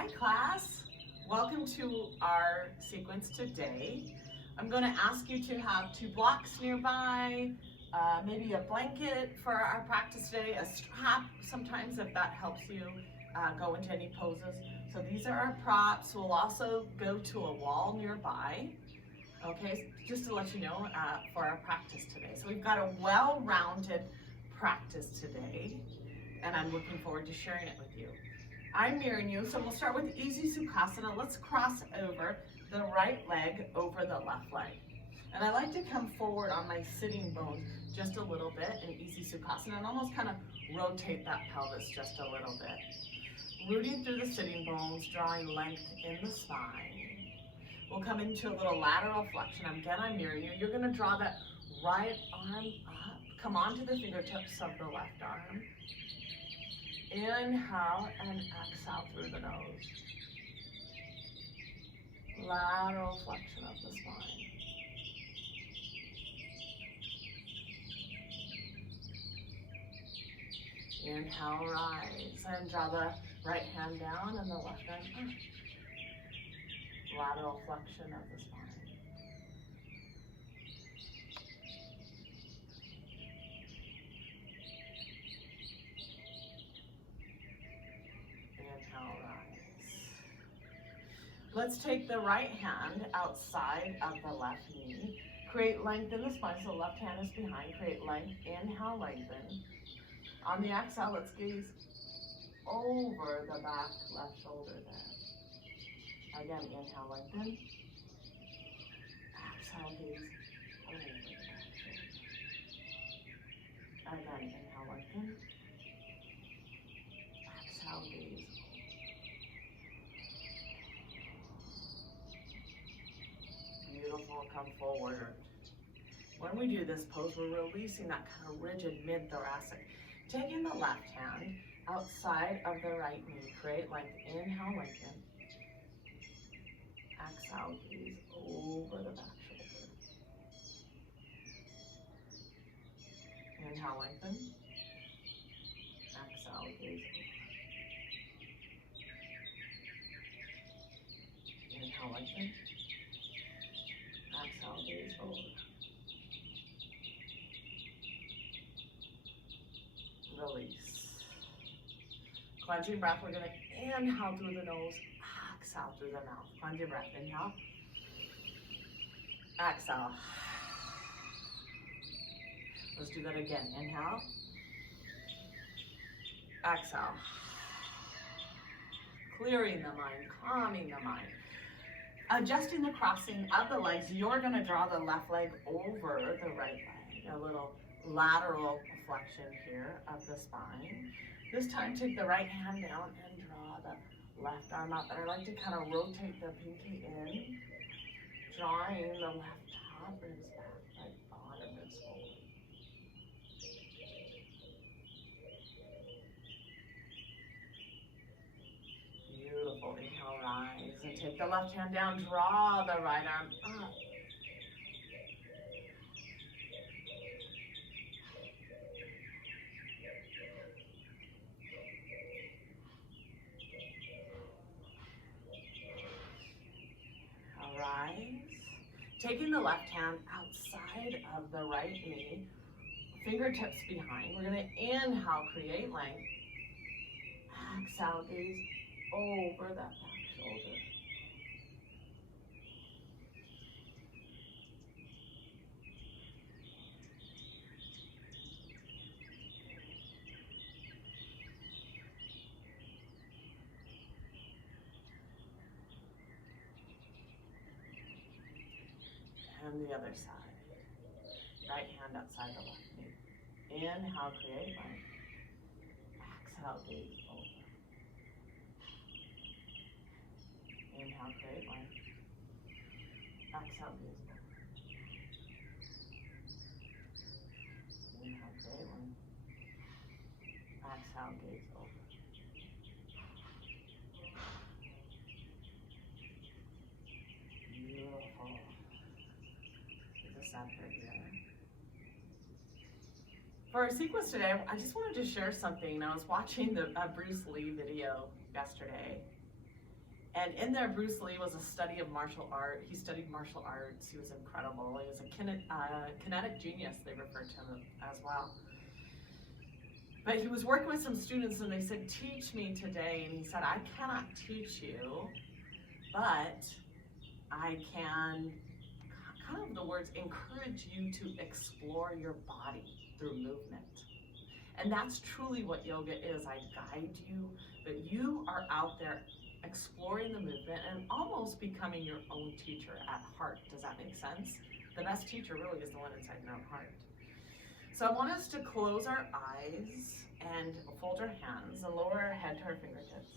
Hi class, welcome to our sequence today. I'm going to ask you to have 2 blocks nearby, maybe a blanket for our practice today, a strap sometimes if that helps you go into any poses. So these are our props. We'll also go to a wall nearby, okay, just to let you know for our practice today. So we've got a well-rounded practice today, and I'm looking forward to sharing it with you. I'm mirroring you, so we'll start with easy Sukhasana. Let's cross over the right leg over the left leg. And I like to come forward on my sitting bones just a little bit in easy Sukhasana and almost kind of rotate that pelvis just a little bit. Rooting through the sitting bones, drawing length in the spine. We'll come into a little lateral flexion. Again, I'm mirroring you. You're going to draw that right arm up. Come onto the fingertips of the left arm. Inhale and exhale through the nose. Lateral flexion of the spine. Inhale, rise, and draw the right hand down and the left arm up. Lateral flexion of the spine. Inhale, rise. Let's take the right hand outside of the left knee. Create length in the spine, so left hand is behind. Create length. Inhale, lengthen. On the exhale, let's gaze over the back left shoulder there. Again, inhale, lengthen. Exhale, gaze over the back shoulder. Again, inhale, lengthen. Exhale, gaze. Beautiful, come forward. When we do this pose, we're releasing that kind of rigid mid-thoracic. Taking the left hand outside of the right knee. Create length. Inhale, lengthen. Exhale, gaze over the back shoulder. Inhale, lengthen. Exhale, gaze over. Inhale, lengthen. Exhale, gaze over. Release. Cleansing breath. We're going to inhale through the nose, exhale through the mouth. Cleansing breath. Inhale. Exhale. Let's do that again. Inhale. Exhale. Clearing the mind, calming the mind. Adjusting the crossing of the legs, you're going to draw the left leg over the right leg. A little lateral flexion here of the spine. This time, take the right hand down and draw the left arm up. And I like to kind of rotate the pinky in, drawing the left top ribs back, right bottom ribs forward. Beautiful. Inhale, rise, and take the left hand down. Draw the right arm up. Rise. Taking the left hand outside of the right knee, fingertips behind. We're going to inhale, create length. Exhale, gaze over that back shoulder. And the other side. Right hand outside the left knee. Inhale, create length. Exhale, gaze over. Inhale, create length. Exhale, gaze over. Inhale, create length. Exhale, gaze over. Beautiful. The center here. For our sequence today, I just wanted to share something. I was watching the Bruce Lee video yesterday, And in there, Bruce Lee was a study of martial art. He studied martial arts. He was incredible. He was a kinetic genius, they referred to him as well. But he was working with some students and they said, teach me today. And he said, I cannot teach you, but I can, kind of the words, encourage you to explore your body through movement. And that's truly what yoga is. I guide you, but you are out there exploring the movement and almost becoming your own teacher at heart. Does that make sense? The best teacher really is the one inside your own heart. So I want us to close our eyes and fold our hands and lower our head to our fingertips.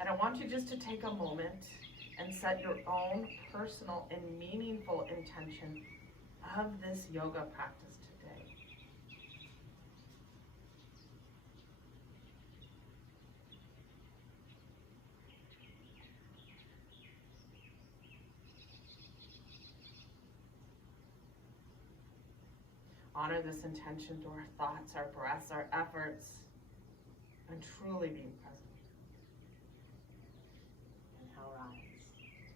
And I want you just to take a moment and set your own personal and meaningful intention of this yoga practice today. Honor this intention through our thoughts, our breaths, our efforts, and truly being present. Inhale, rise.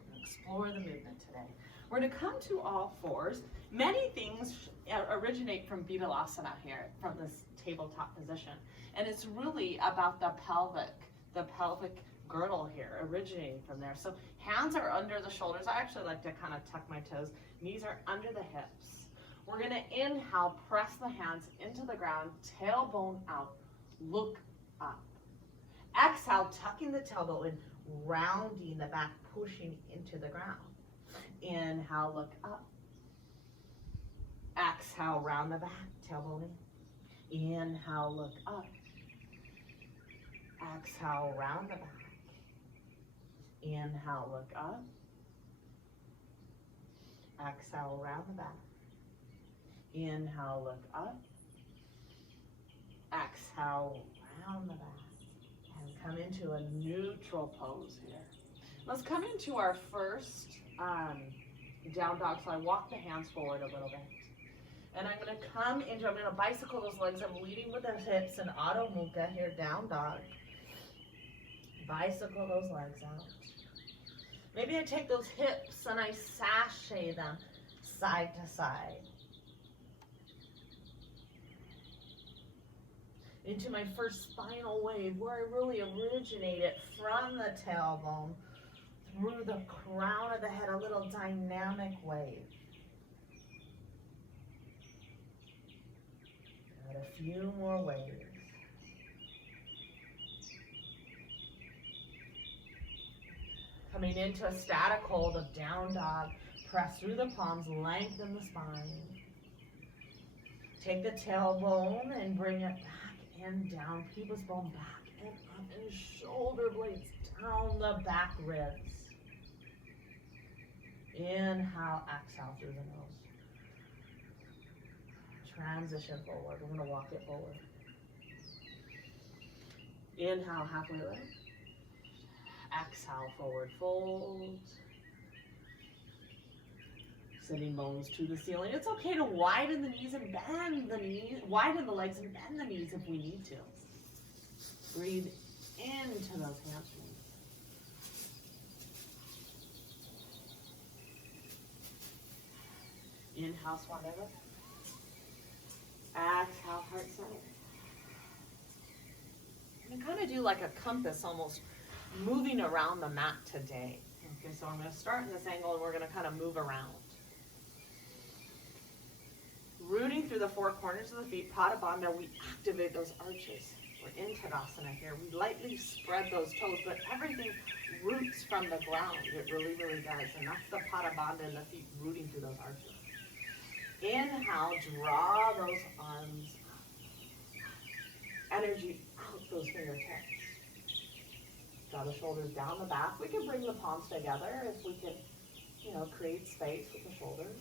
We're going to explore the movement today. We're going to come to all fours. Many things originate from Vipassana here, from this tabletop position. And it's really about the pelvic girdle here, originating from there. So hands are under the shoulders. I actually like to kind of tuck my toes. Knees are under the hips. We're going to inhale, press the hands into the ground, tailbone out, look up. Exhale, tucking the tailbone in, rounding the back, pushing into the ground. Inhale, look up. Exhale, round the back, tailbone in. Inhale, look up. Exhale, round the back. Inhale, look up. Exhale, round the back. Inhale, look up. Exhale, round the back. And come into a neutral pose here. Let's come into our first down dog. So I walk the hands forward a little bit. And I'm going to bicycle those legs. I'm leading with the hips in Adho Mukha here, down dog. Bicycle those legs out. Maybe I take those hips and I sashay them side to side. Into my first spinal wave, where I really originate it from the tailbone through the crown of the head, a little dynamic wave. Got a few more waves. Coming into a static hold of down dog, press through the palms, lengthen the spine. Take the tailbone and bring it back and down, pelvis bone back and up, and shoulder blades down the back ribs. Inhale, exhale through the nose. Transition forward. We're going to walk it forward. Inhale, halfway lift. Exhale, forward fold. Sending bones to the ceiling. It's okay to widen the knees and bend the knees, widen the legs and bend the knees if we need to. Breathe into those hamstrings. Inhale, Swaneva. Exhale, heart center. I'm going to kind of do like a compass, almost moving around the mat today. Okay, so I'm going to start in this angle and we're going to kind of move around. Rooting through the four corners of the feet, Pada Bandha, we activate those arches. We're in Tadasana here. We lightly spread those toes, but everything roots from the ground. It really, really does. And that's the Pada Bandha in the feet rooting through those arches. Inhale, draw those arms up. Energy out those fingertips. Draw the shoulders down the back. We can bring the palms together if we can, create space with the shoulders.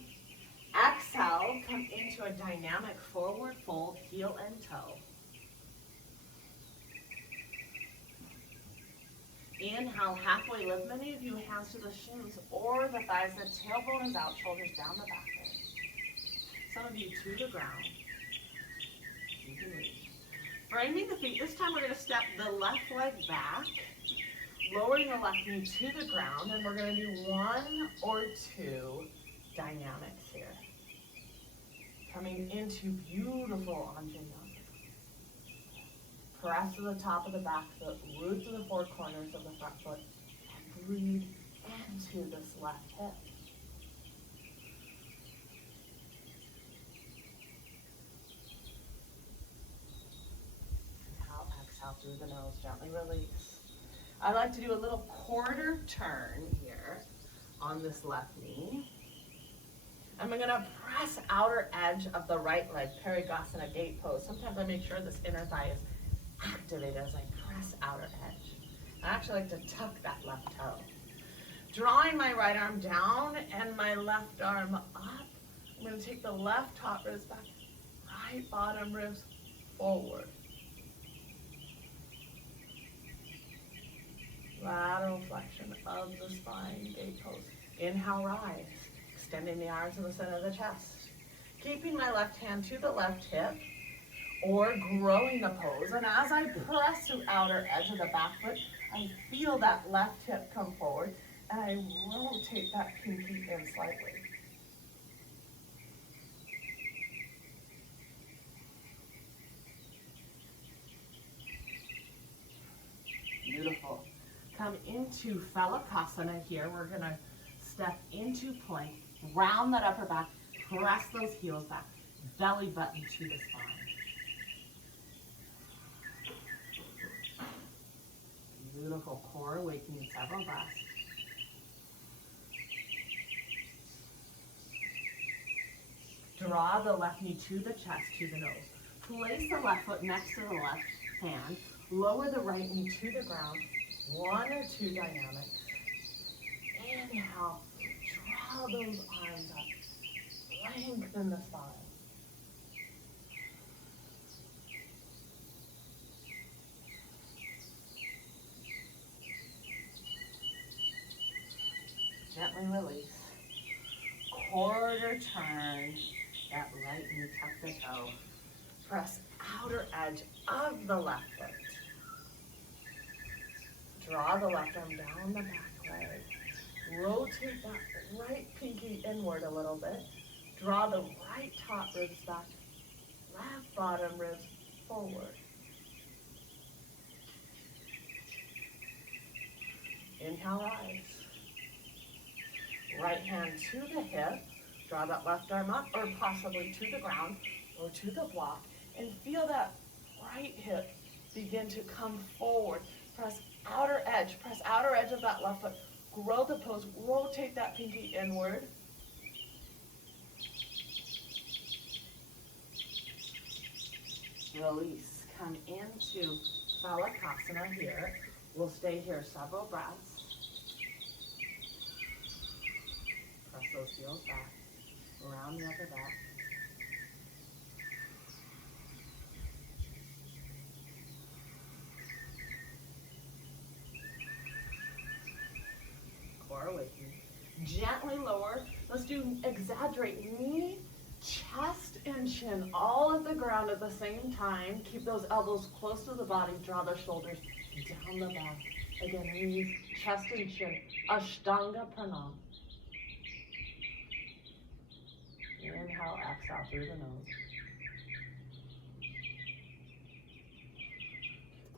Exhale, come into a dynamic forward fold, heel and toe. Inhale, halfway lift. Many of you, hands to the shins or the thighs. The tailbone is out, shoulders down the back. Some of you to the ground. You can reach. Framing the feet. This time we're going to step the left leg back Lowering the left knee to the ground, and we're going to do 1 or 2 dynamics here. Coming into beautiful Anjaneyana. Press to the top of the back foot, root to the 4 corners of the front foot, and breathe into this left hip. Inhale, exhale through the nose, gently release. I like to do a little quarter turn here on this left knee. And we're gonna press outer edge of the right leg, Parigasana gate pose. Sometimes I make sure this inner thigh is activated as I press outer edge. I actually like to tuck that left toe. Drawing my right arm down and my left arm up. I'm gonna take the left top ribs back, right bottom ribs forward. Lateral flexion of the spine, gate pose. Inhale, rise. Extending the arms in the center of the chest. Keeping my left hand to the left hip or growing the pose. And as I press the outer edge of the back foot, I feel that left hip come forward and I rotate that pinky in slightly. Beautiful. Come into Phalakasana here. We're going to step into plank, round that upper back, press those heels back, belly button to the spine. Beautiful core, awakening several breaths. Draw the left knee to the chest, to the nose. Place the left foot next to the left hand. Lower the right knee to the ground. 1 or 2 dynamics. Inhale, draw those arms up. Lengthen the spine. Gently release. Quarter turn. That right knee, tuck the toe. Press outer edge of the left foot. Draw the left arm down the back leg. Rotate that right pinky inward a little bit. Draw the right top ribs back. Left bottom ribs forward. Inhale, rise. Right hand to the hip. Draw that left arm up or possibly to the ground or to the block. And feel that right hip begin to come forward. Press outer edge of that left foot. Grow the pose, rotate that pinky inward. Release, come into Phalakasana here. We'll stay here several breaths. Press those heels back, around the upper back. Awakening. Gently lower. Let's do exaggerate knee, chest, and chin all at the ground at the same time. Keep those elbows close to the body. Draw the shoulders down the back. Again, knees, chest, and chin. Ashtanga Pranam. Inhale, exhale through the nose.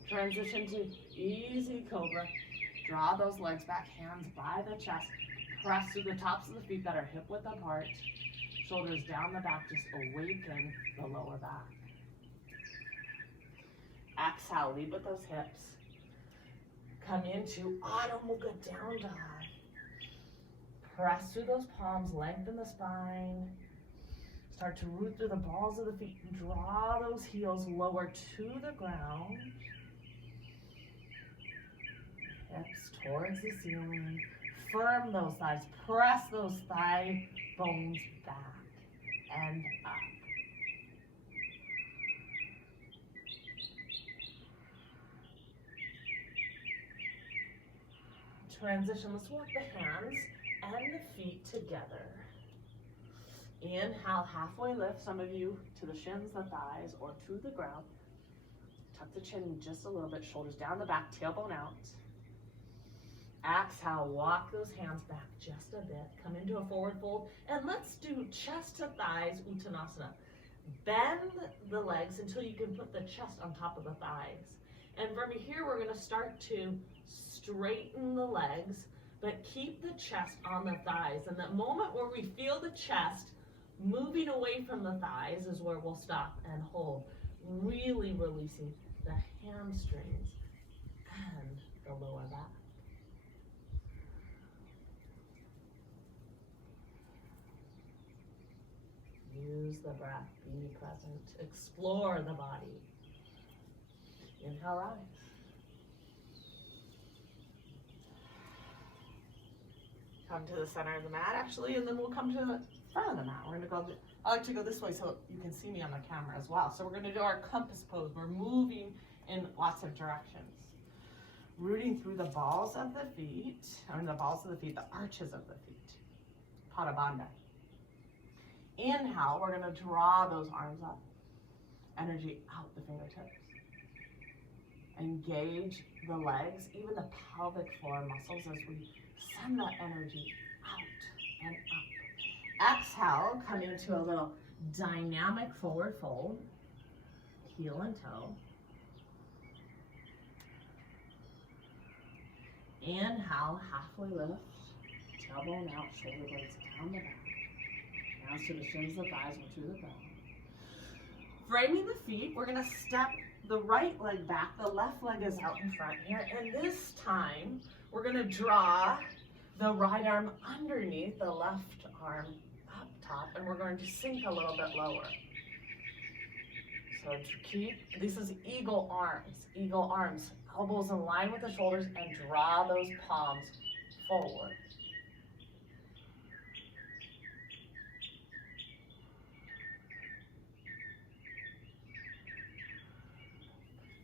Transition to easy cobra. Draw those legs back, hands by the chest. Press through the tops of the feet that are hip width apart. Shoulders down the back, just awaken the lower back. Exhale, lead with those hips. Come into Adho Mukha down dog. Press through those palms, lengthen the spine. Start to root through the balls of the feet. Draw those heels lower to the ground. Hips towards the ceiling. Firm those thighs. Press those thigh bones back and up. Transition. Let's walk the hands and the feet together. Inhale, halfway lift. Some of you to the shins, the thighs, or to the ground. Tuck the chin just a little bit. Shoulders down the back, tailbone out. Exhale, walk those hands back just a bit. Come into a forward fold. And let's do chest to thighs, Uttanasana. Bend the legs until you can put the chest on top of the thighs. And from here, we're going to start to straighten the legs, but keep the chest on the thighs. And the moment where we feel the chest moving away from the thighs is where we'll stop and hold, really releasing the hamstrings and the lower back. Use the breath, be present, explore the body. Inhale, rise. Come to the center of the mat, actually, and then we'll come to the front of the mat. We're gonna go, I like to go this way so you can see me on the camera as well. So we're gonna do our compass pose. We're moving in lots of directions. Rooting through the balls of the feet, the arches of the feet. Pada Bandha. Inhale, we're gonna draw those arms up. Energy out the fingertips. Engage the legs, even the pelvic floor muscles as we send that energy out and up. Exhale, come into a little dynamic forward fold, heel and toe. Inhale, halfway lift, tailbone out, shoulder blades down the back. Hands to the shins, the thighs, or to the ground. Framing the feet, we're gonna step the right leg back, the left leg is out in front here, and this time, we're gonna draw the right arm underneath the left arm up top, and we're going to sink a little bit lower. So to keep, this is eagle arms, elbows in line with the shoulders, and draw those palms forward.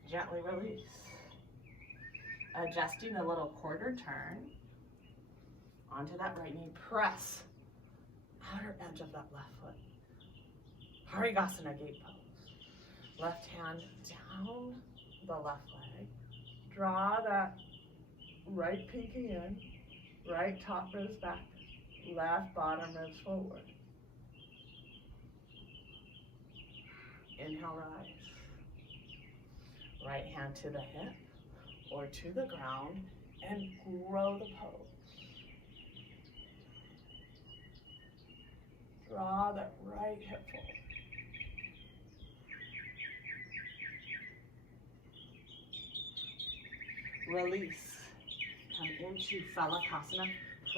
Gently release. Adjusting a little quarter turn onto that right knee. Press outer edge of that left foot. Parigasana gate pose. Left hand down the left leg. Draw that right pinky in. Right top ribs back. Left bottom ribs forward. Inhale, rise. Right hand to the hip or to the ground and grow the pose. Draw that right hip forward. Release. Come into Phalakasana.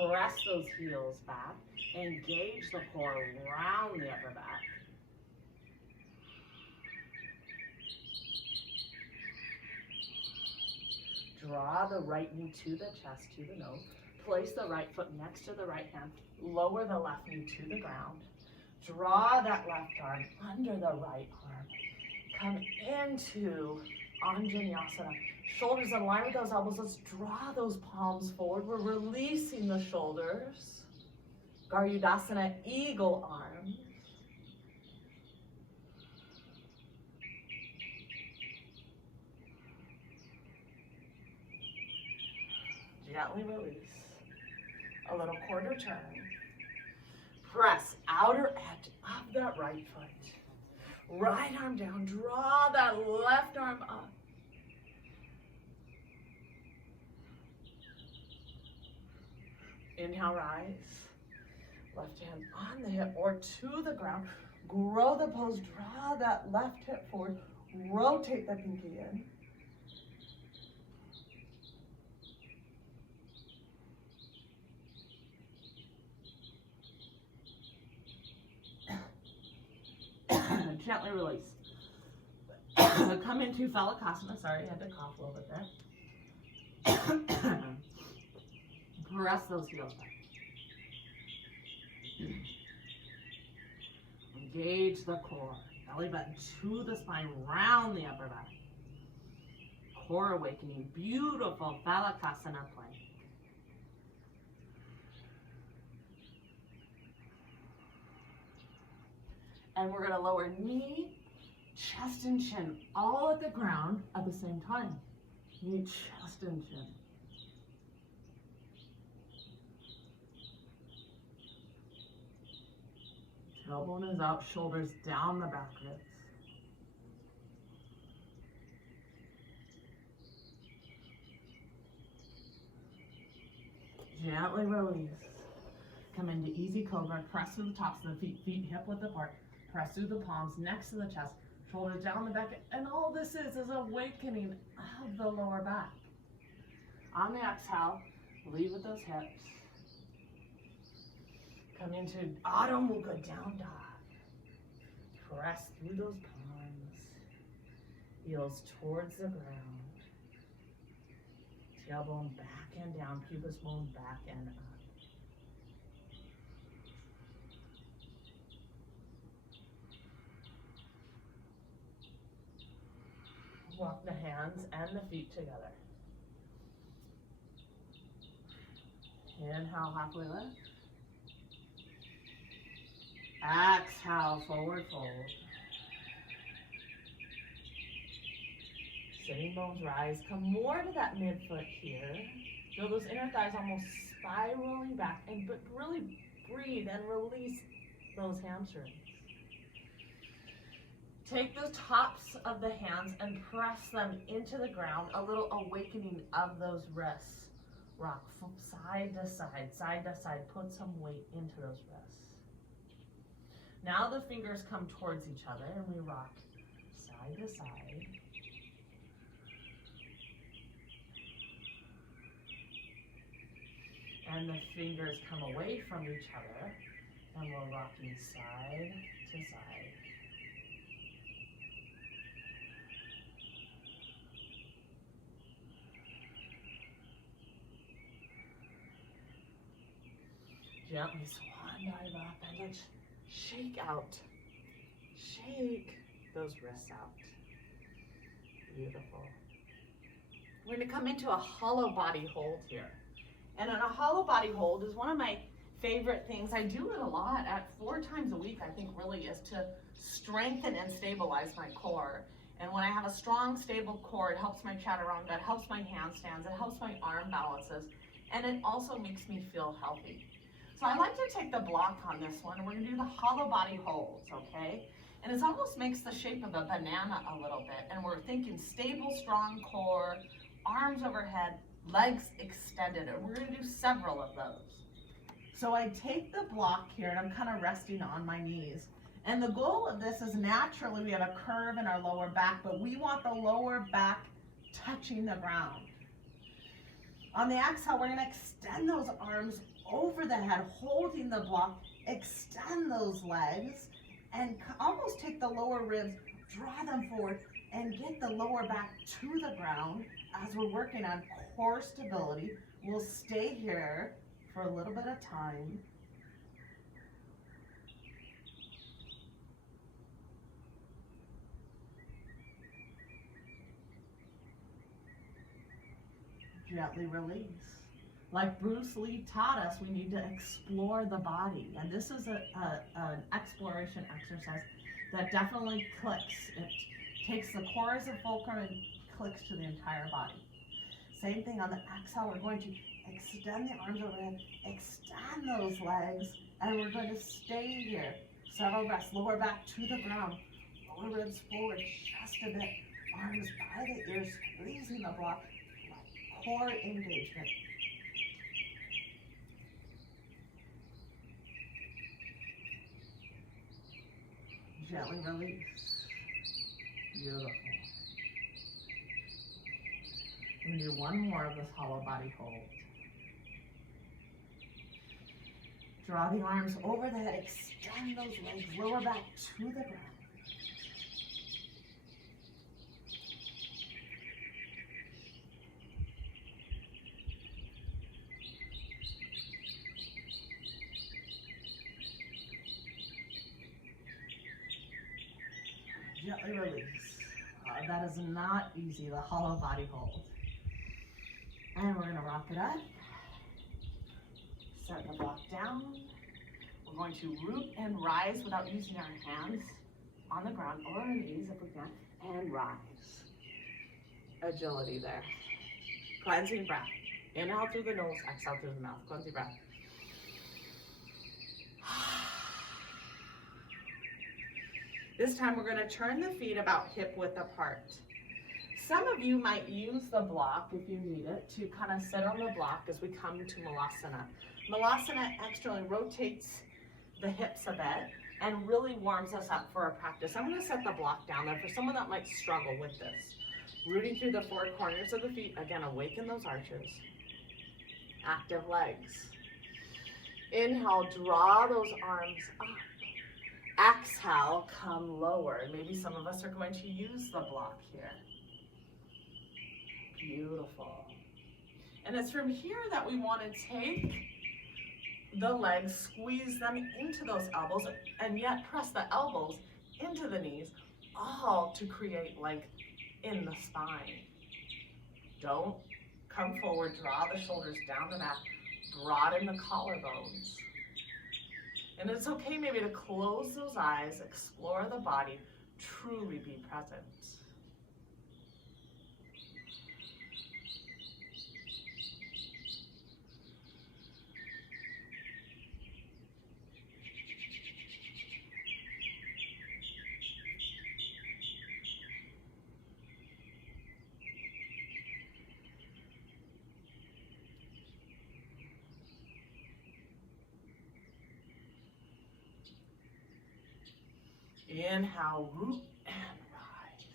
Press those heels back. Engage the core around the upper back. Draw the right knee to the chest, to the nose. Place the right foot next to the right hand. Lower the left knee to the ground. Draw that left arm under the right arm. Come into Anjaneyasana. Shoulders in line with those elbows. Let's draw those palms forward. We're releasing the shoulders. Garudasana, eagle arm. Gently release. A little quarter turn. Press outer edge of that right foot. Right arm down. Draw that left arm up. Inhale, rise. Left hand on the hip or to the ground. Grow the pose. Draw that left hip forward. Rotate the pinky in. Gently release. Come into Phalakasana. Sorry, I had to cough a little bit there. Press those heels back. Engage the core. Belly button to the spine, round the upper back. Core awakening. Beautiful Phalakasana plank. And we're gonna lower knee, chest and chin, all at the ground at the same time. Knee, chest and chin. Tailbone is out, shoulders down the back ribs. Gently release. Come into easy cobra, press through the tops of the feet, feet hip width apart, press through the palms next to the chest, shoulders down the back, and all this is awakening of the lower back. On the exhale, lead with those hips. Come into Adho Mukha, down dog. Press through those palms, heels towards the ground. Tailbone back and down, pubic bone back and up. Walk the hands and the feet together. Inhale, halfway lift. Exhale, forward fold. Sitting bones rise. Come more to that midfoot here. Feel those inner thighs almost spiraling back, but really breathe and release those hamstrings. Take the tops of the hands and press them into the ground, a little awakening of those wrists. Rock from side to side, put some weight into those wrists. Now the fingers come towards each other and we rock side to side. And the fingers come away from each other and we're rocking side to side. Gently swan dive up and let's shake out. Shake those wrists out. Beautiful. We're going to come into a hollow body hold here. And a hollow body hold is one of my favorite things. I do it a lot, at 4 times a week, I think really is to strengthen and stabilize my core. And when I have a strong, stable core, it helps my chaturanga, it helps my handstands, it helps my arm balances, and it also makes me feel healthy. So I like to take the block on this one, and we're gonna do the hollow body holds, okay? And it almost makes the shape of a banana a little bit, and we're thinking stable, strong core, arms overhead, legs extended, and we're gonna do several of those. So I take the block here, and I'm kind of resting on my knees. And the goal of this is naturally we have a curve in our lower back, but we want the lower back touching the ground. On the exhale, we're gonna extend those arms over the head, holding the block, extend those legs, and almost take the lower ribs, draw them forward, and get the lower back to the ground as we're working on core stability. We'll stay here for a little bit of time. Gently release. Like Bruce Lee taught us, we need to explore the body. And this is an exploration exercise that definitely clicks. It takes the core as a fulcrum and clicks to the entire body. Same thing on the exhale, we're going to extend the arms overhead, extend those legs, and we're going to stay here. Several breaths, lower back to the ground, lower ribs forward just a bit, arms by the ears, squeezing the block, core engagement. Gently release. Beautiful. We're going to do one more of this hollow body hold. Draw the arms over the head, extend those legs, lower back to the ground. Gently release. That is not easy, the hollow body hold. And we're going to rock it up. Set the block down. We're going to root and rise without using our hands on the ground or our knees if we can, and rise. Agility there. Cleansing breath. Inhale through the nose, exhale through the mouth. Cleansing breath. This time we're going to turn the feet about hip width apart. Some of you might use the block, if you need it, to kind of sit on the block as we come to Malasana. Malasana externally rotates the hips a bit and really warms us up for our practice. I'm going to set the block down there for someone that might struggle with this. Rooting through the four corners of the feet. Again, awaken those arches. Active legs. Inhale, draw those arms up. Exhale, come lower. Maybe some of us are going to use the block here. Beautiful. And it's from here that we want to take the legs, squeeze them into those elbows, and yet press the elbows into the knees, all to create length in the spine. Don't come forward, draw the shoulders down the back, broaden the collarbones. And it's okay maybe to close those eyes, explore the body, truly be present. Inhale, root and rise.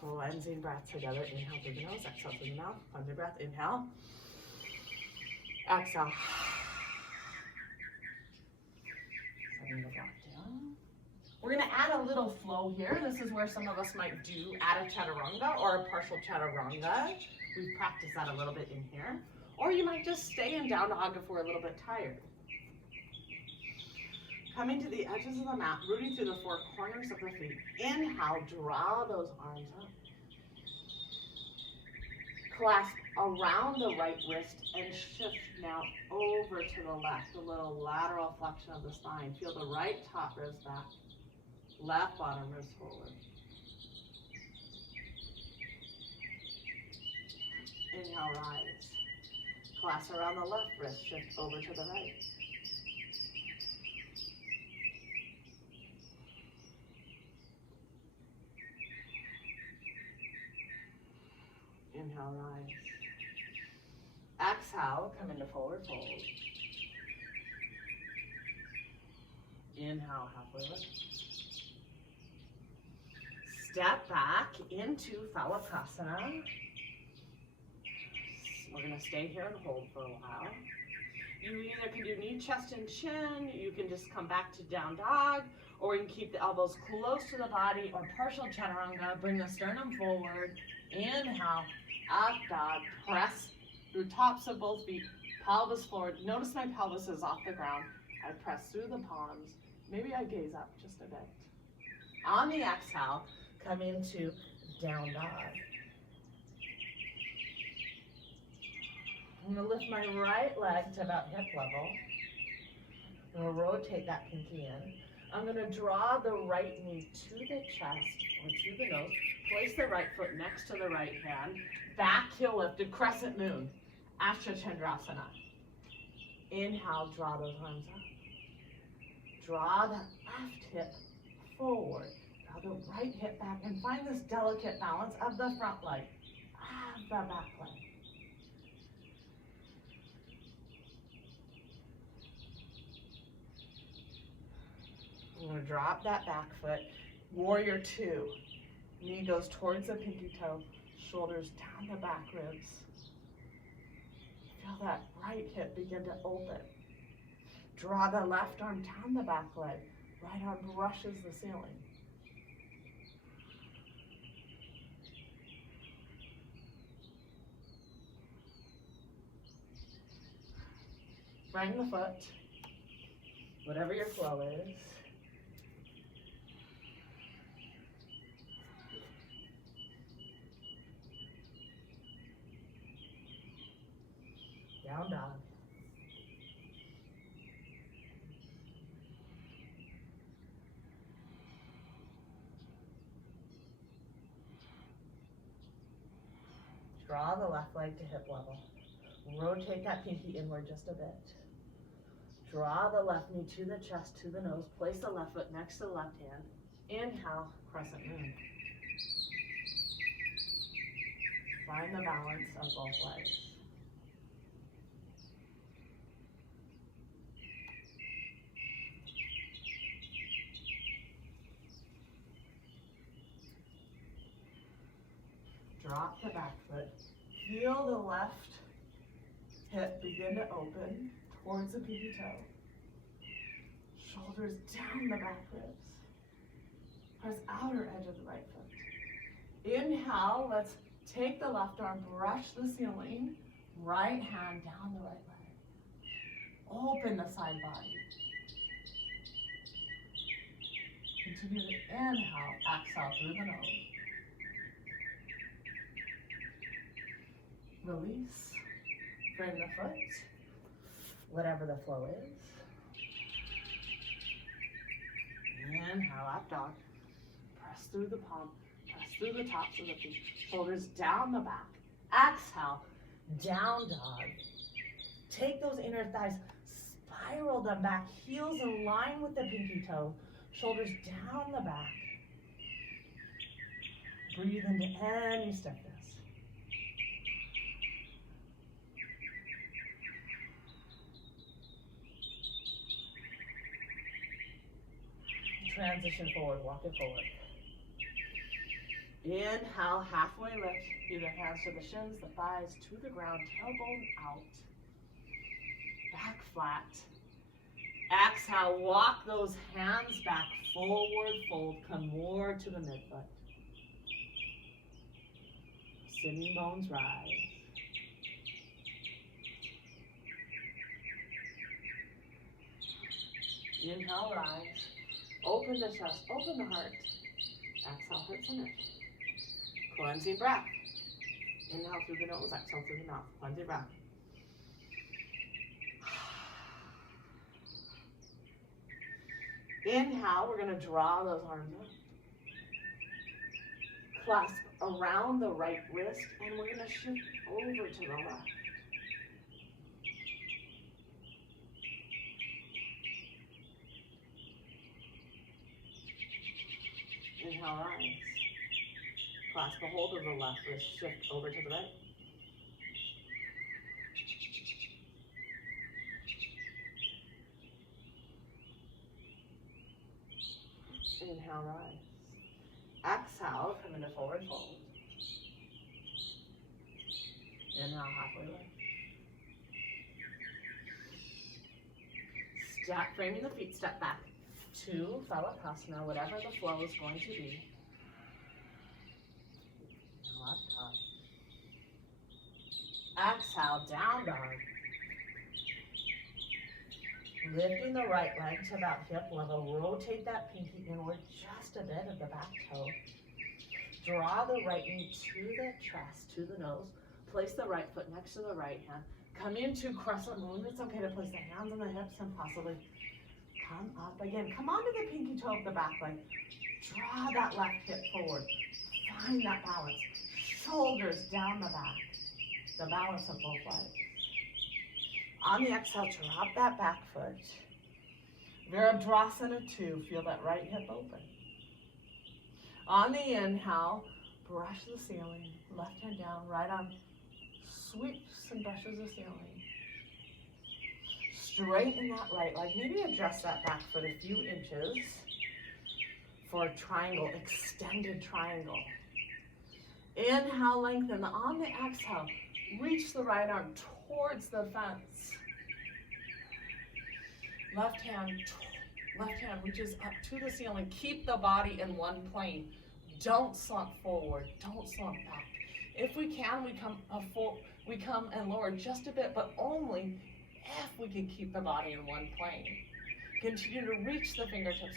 Cleansing breath together. Inhale through the nose, exhale through the mouth. Cleansing breath. Inhale. Exhale. Setting the block down. We're going to add a little flow here. This is where some of us might do add a chaturanga or a partial chaturanga. We've practiced that a little bit in here. Or you might just stay in down dog if we're a little bit tired. Coming to the edges of the mat, rooting through the four corners of the feet. Inhale, draw those arms up. Clasp around the right wrist and shift now over to the left. A little lateral flexion of the spine. Feel the right top ribs back. Left bottom ribs forward. Inhale, rise. Clasp around the left wrist, shift over to the right. Inhale, rise. Exhale, come into forward fold. Inhale, halfway lift. Step back into Phalapasana. We're going to stay here and hold for a while. You either can do knee, chest, and chin. You can just come back to down dog, or you can keep the elbows close to the body, or partial chaturanga. Bring the sternum forward. Inhale, up dog. Press through tops of both feet, pelvis forward. Notice my pelvis is off the ground. I press through the palms. Maybe I gaze up just a bit. On the exhale, come into down dog. I'm going to lift my right leg to about hip level. I'm going to rotate that pinky in. I'm going to draw the right knee to the chest or to the nose. Place the right foot next to the right hand. Back heel lifted, crescent moon. Astra Chandrasana. Inhale, draw those arms up. Draw the left hip forward. Draw the right hip back and find this delicate balance of the front leg and the back leg. I'm going to drop that back foot. Warrior two. Knee goes towards the pinky toe. Shoulders down the back ribs. Feel that right hip begin to open. Draw the left arm down the back leg. Right arm brushes the ceiling. Bring the foot, whatever your flow is. Down dog. Draw the left leg to hip level. Rotate that pinky inward just a bit. Draw the left knee to the chest, to the nose. Place the left foot next to the left hand. Inhale, crescent moon. Find the balance of both legs. Drop the back foot. Feel the left hip begin to open towards the pinky toe. Shoulders down the back ribs. Press outer edge of the right foot. Inhale, let's take the left arm, brush the ceiling. Right hand down the right leg. Open the side body. Continue to inhale, exhale through the nose. Release. Frame the foot. Whatever the flow is. Inhale, up dog. Press through the palm. Press through the tops of the feet. Shoulders down the back. Exhale, down dog. Take those inner thighs, spiral them back. Heels in line with the pinky toe. Shoulders down the back. Breathe into any stiffness. Transition forward, walk it forward. Inhale, halfway lift. Either hands to the shins, the thighs to the ground, tailbone out. Back flat. Exhale, walk those hands back, forward fold. Come more to the midfoot. Sitting bones rise. Inhale, rise. Open the chest, open the heart. Exhale, heart center. Cleansing breath. Inhale through the nose, exhale through the mouth. Cleansing breath. Inhale, we're going to draw those arms up. Clasp around the right wrist, and we're going to shift over to the left. Inhale, rise. Clasp a hold of the left wrist, shift over to the right. Inhale, rise. Exhale, come into forward fold. Inhale, halfway lift. Step, framing the feet, step back to Phalapasana, whatever the flow is going to be. Up top. Exhale, down dog. Lifting the right leg to about hip level. Rotate that pinky inward just a bit of the back toe. Draw the right knee to the chest, to the nose. Place the right foot next to the right hand. Come into crescent moon. It's okay to place the hands on the hips and possibly come up again. Come onto the pinky toe of the back leg. Draw that left hip forward. Find that balance. Shoulders down the back. The balance of both legs. On the exhale, drop that back foot. Virabhadrasana 2. Feel that right hip open. On the inhale, brush the ceiling. Left hand down, right arm sweeps and brushes the ceiling. Straighten that right leg. Maybe adjust that back foot a few inches for a triangle, extended triangle. Inhale, lengthen. On the exhale, reach the right arm towards the fence. Left hand reaches up to the ceiling. Keep the body in one plane. Don't slump forward. Don't slump back. If we can, we come and lower just a bit, but only if we can keep the body in one plane. Continue to reach the fingertips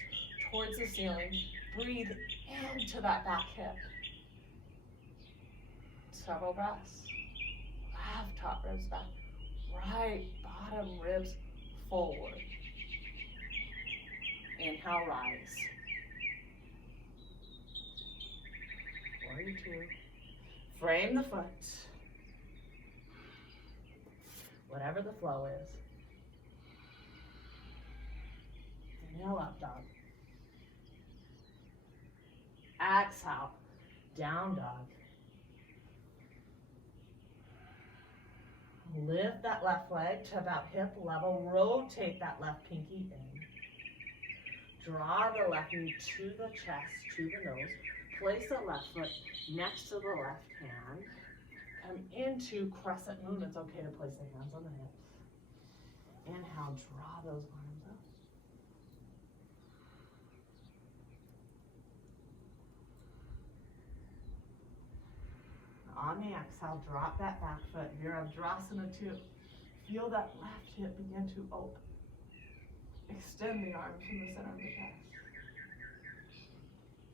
towards the ceiling. Breathe into that back hip. Several breaths. Left top ribs back. Right bottom ribs forward. Inhale, rise. Warrior 2. Frame the foot. Whatever the flow is. Inhale, up dog. Exhale, down dog. Lift that left leg to about hip level. Rotate that left pinky in. Draw the left knee to the chest, to the nose. Place the left foot next to the left hand. Come into crescent moon. It's okay to place the hands on the hips. Inhale, draw those arms up. On the exhale, drop that back foot. Virabhadrasana 2. Feel that left hip begin to open. Extend the arms from the center of the chest.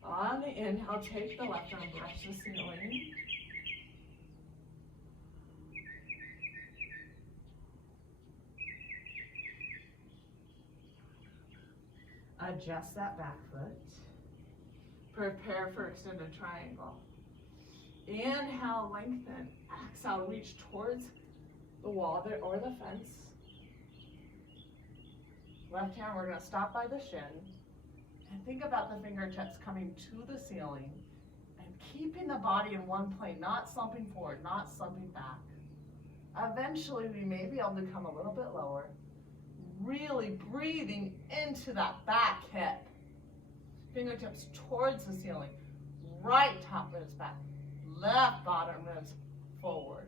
On the inhale, take the left arm, brush the ceiling. Adjust that back foot. Prepare for extended triangle. Inhale, lengthen. Exhale, reach towards the wall there or the fence. Left hand, we're going to stop by the shin. And think about the fingertips coming to the ceiling and keeping the body in one plane, not slumping forward, not slumping back. Eventually, we may be able to come a little bit lower. Really breathing into that back hip. Fingertips towards the ceiling. Right top moves back. Left bottom moves forward.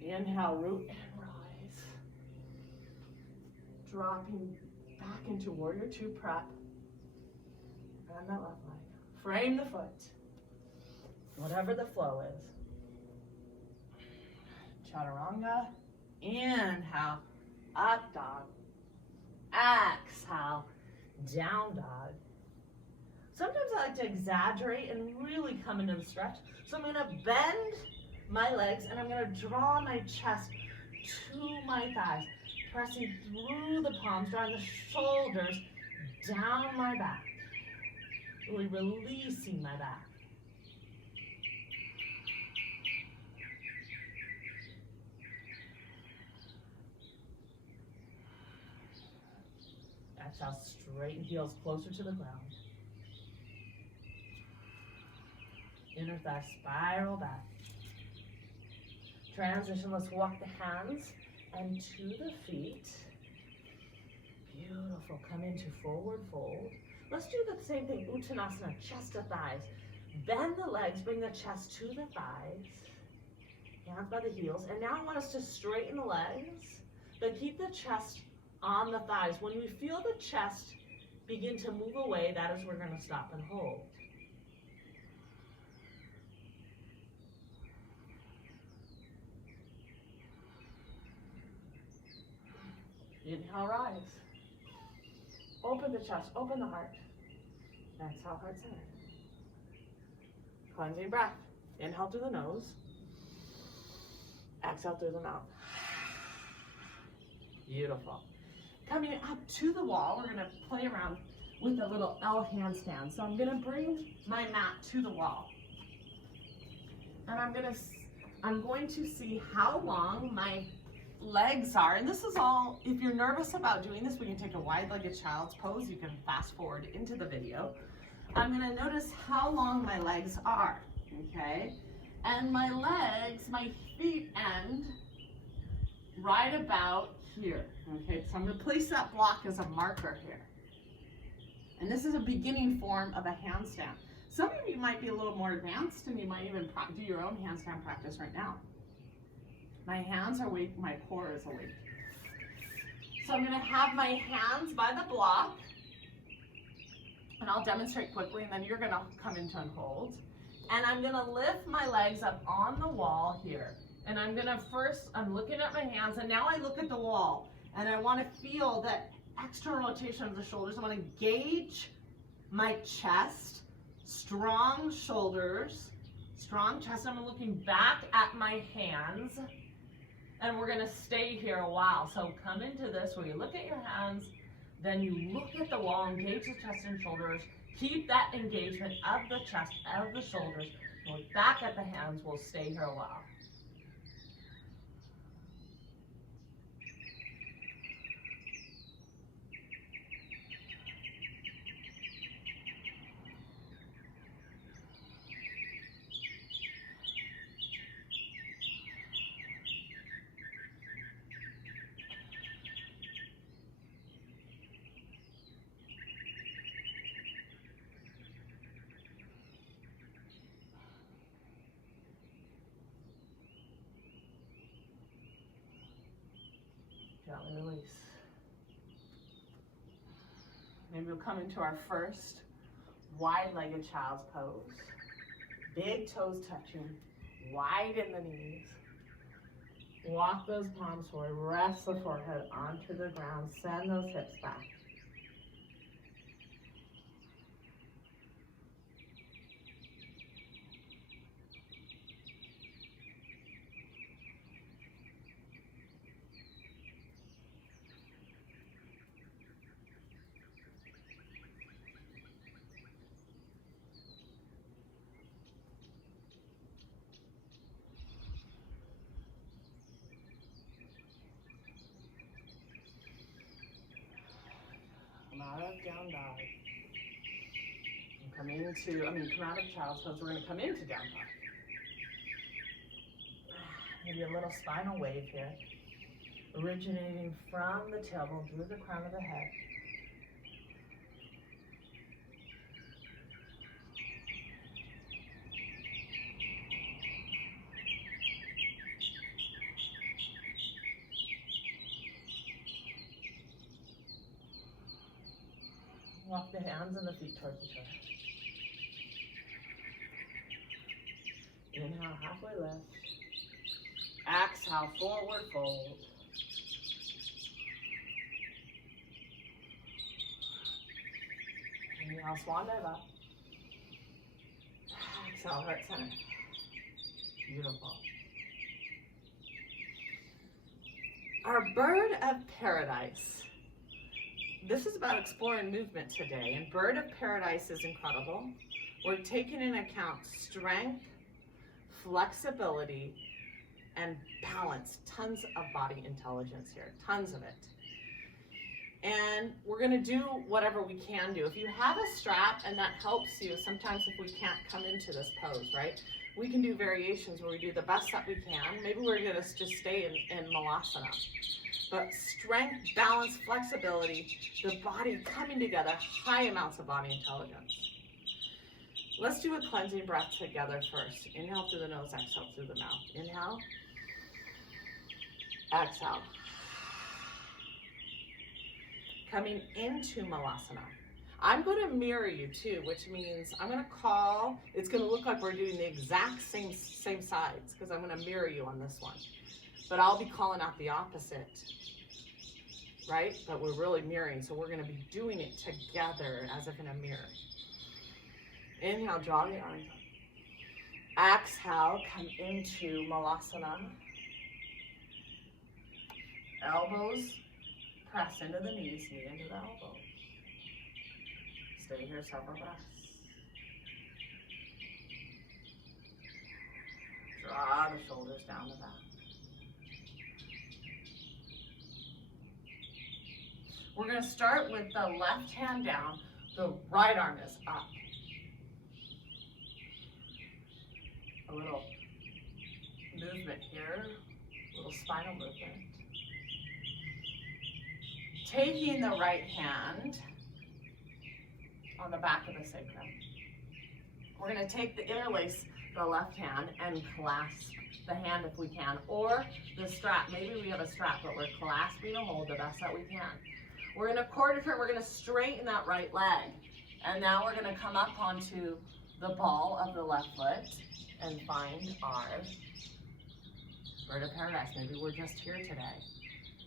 Inhale, root and rise. Dropping back into warrior 2 prep. And that left leg. Frame the foot. Whatever the flow is. Chaturanga. Inhale, up dog. Exhale, down dog. Sometimes I like to exaggerate and really come into the stretch. So I'm going to bend my legs and I'm going to draw my chest to my thighs, pressing through the palms, drawing the shoulders down my back, really releasing my back. Exhale, straighten heels closer to the ground. Inner thigh spiral back. Transition, let's walk the hands and to the feet. Beautiful, come into forward fold. Let's do the same thing, Uttanasana, chest to thighs. Bend the legs, bring the chest to the thighs. Hands by the heels. And now I want us to straighten the legs, but keep the chest on the thighs. When we feel the chest begin to move away, that is where we're going to stop and hold. Inhale, rise. Open the chest, open the heart. Exhale, heart center. Cleansing breath. Inhale through the nose. Exhale through the mouth. Beautiful. Coming up to the wall, we're going to play around with a little L handstand. So I'm going to bring my mat to the wall. And I'm going to see how long my legs are. And this is all, if you're nervous about doing this, we can take a wide-legged child's pose. You can fast forward into the video. I'm going to notice how long my legs are, okay? And my legs, my feet end right about here, okay? So I'm going to place that block as a marker here. And this is a beginning form of a handstand. Some of you might be a little more advanced and you might even do your own handstand practice right now. My hands are weak, my core is awake. So I'm going to have my hands by the block, and I'll demonstrate quickly, and then you're going to come into and hold. And I'm going to lift my legs up on the wall here. And I'm going to I'm looking at my hands, and now I look at the wall, and I want to feel that extra rotation of the shoulders. I want to gauge my chest, strong shoulders, strong chest. I'm looking back at my hands. And we're going to stay here a while. So come into this where you look at your hands, then you look at the wall, engage the chest and shoulders, keep that engagement of the chest, of the shoulders, Look back at the hands, we'll stay here a while. Gently release. Maybe we'll come into our first wide-legged child's pose. Big toes touching, widen the knees. Walk those palms forward, rest the forehead onto the ground, send those hips back. Come out of down dog. And come out of child's pose. We're going to come into down dog. Maybe a little spinal wave here. Originating from the tailbone through the crown of the head. Walk the hands and the feet towards each other. Inhale, halfway lift. Exhale, forward fold. Inhale, swan dive up. Exhale, heart center. Beautiful. Our bird of paradise. This is about exploring movement today, and bird of paradise is incredible. We're taking into account strength, flexibility, and balance. Tons of body intelligence here, tons of it. And we're gonna do whatever we can do. If you have a strap and that helps you, sometimes if we can't come into this pose, right? We can do variations where we do the best that we can. Maybe we're gonna just stay in Malasana. But strength, balance, flexibility, the body coming together, high amounts of body intelligence. Let's do a cleansing breath together first. Inhale through the nose, exhale through the mouth. Inhale, exhale. Coming into Malasana. I'm going to mirror you too, which means I'm going to call, it's going to look like we're doing the exact same sides because I'm going to mirror you on this one. But I'll be calling out the opposite, right? But we're really mirroring, so we're going to be doing it together as if in a mirror. Inhale, draw the arms up. Exhale, come into Malasana. Elbows press into the knees, knee into the elbow. Stay here several breaths. Draw the shoulders down the back. We're going to start with the left hand down, the right arm is up. A little movement here, a little spinal movement. Taking the right hand on the back of the sacrum. We're going to take the interlace, the left hand, and clasp the hand if we can, or the strap. Maybe we have a strap, but we're clasping a hold the best that we can. We're in a quarter turn. We're going to straighten that right leg. And now we're going to come up onto the ball of the left foot and find our bird of paradise. Maybe we're just here today.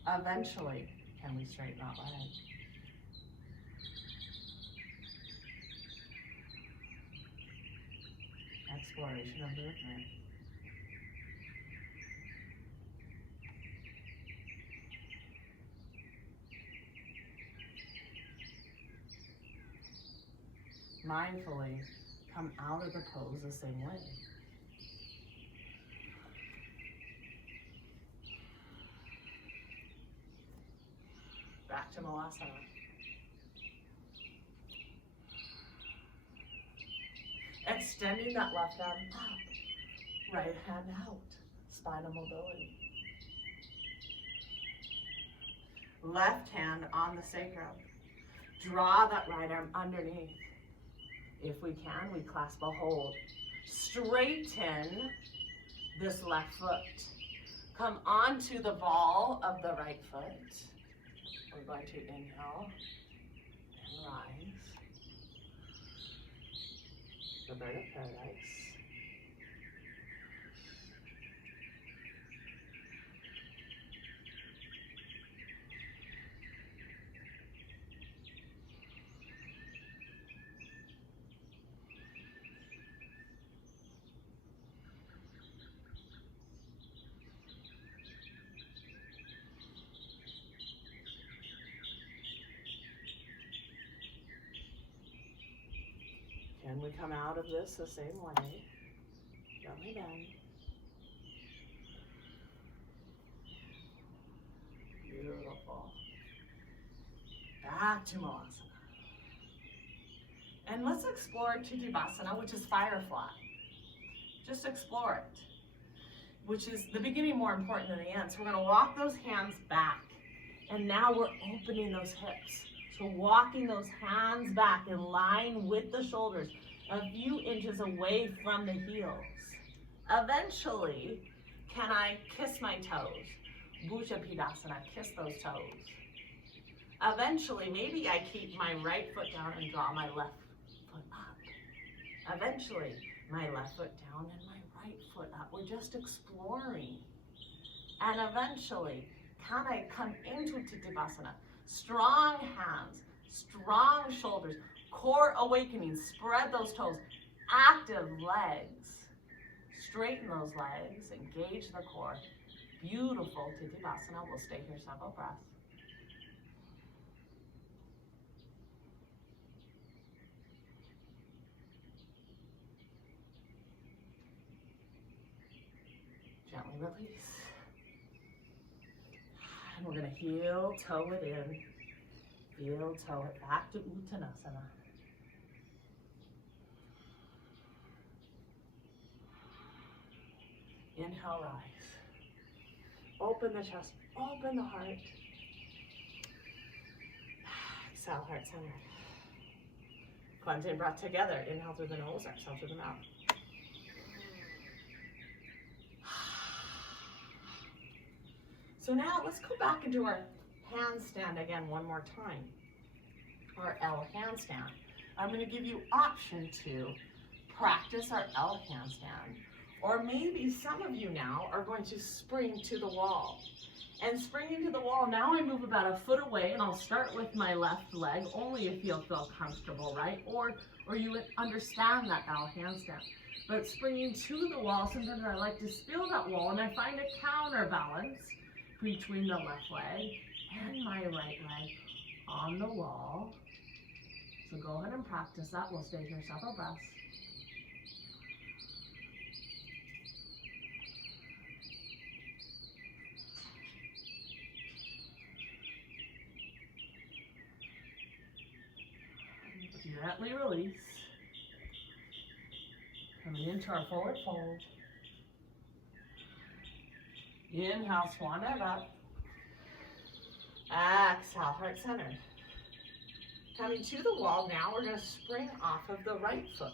Eventually, can we straighten that leg? Exploration of movement. Mindfully come out of the pose the same way. to Malasana. Extending that left arm up, right hand out, spinal mobility. Left hand on the sacrum. Draw that right arm underneath. If we can, we clasp a hold. Straighten this left foot. Come onto the ball of the right foot. We're going to inhale and rise. The bird of paradise. Can we come out of this the same way? Gently bend. Beautiful. Back to Malasana. And let's explore Tadasana, which is firefly. Just explore it, which is the beginning more important than the end. So we're going to walk those hands back. And now we're opening those hips. So walking those hands back in line with the shoulders, a few inches away from the heels. Eventually, can I kiss my toes? Bhuja Pidasana, kiss those toes. Eventually, maybe I keep my right foot down and draw my left foot up. Eventually, my left foot down and my right foot up. We're just exploring. And eventually, can I come into Tadasana? Strong hands, strong shoulders, core awakening, spread those toes, active legs, straighten those legs, engage the core. Beautiful Tadasana. We'll stay here several breaths. Gently release. And we're going to heel toe it in. Heel toe it back to Uttanasana. Inhale, rise. Open the chest, open the heart. Exhale, heart center. Cleansing breath together. Inhale through the nose, exhale through the mouth. So now let's go back into our handstand again one more time. Our L handstand. I'm going to give you option to practice our L handstand. Or maybe some of you now are going to spring to the wall. And springing to the wall, now I move about a foot away, and I'll start with my left leg, only if you'll feel comfortable, right? Or you would understand that L handstand. But springing to the wall, sometimes I like to feel that wall, and I find a counterbalance between the left leg and my right leg on the wall. So go ahead and practice that. We'll stay here several breaths. Gently release. Coming into our forward fold. Inhale, swan dive up. Exhale, heart centered. Coming to the wall, now we're going to spring off of the right foot,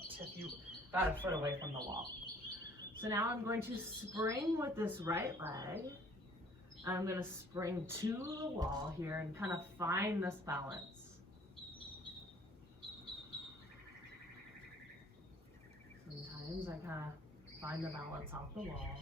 about a foot away from the wall. So now I'm going to spring with this right leg. I'm going to spring to the wall here and kind of find this balance. Sometimes I kind of find the balance off the wall.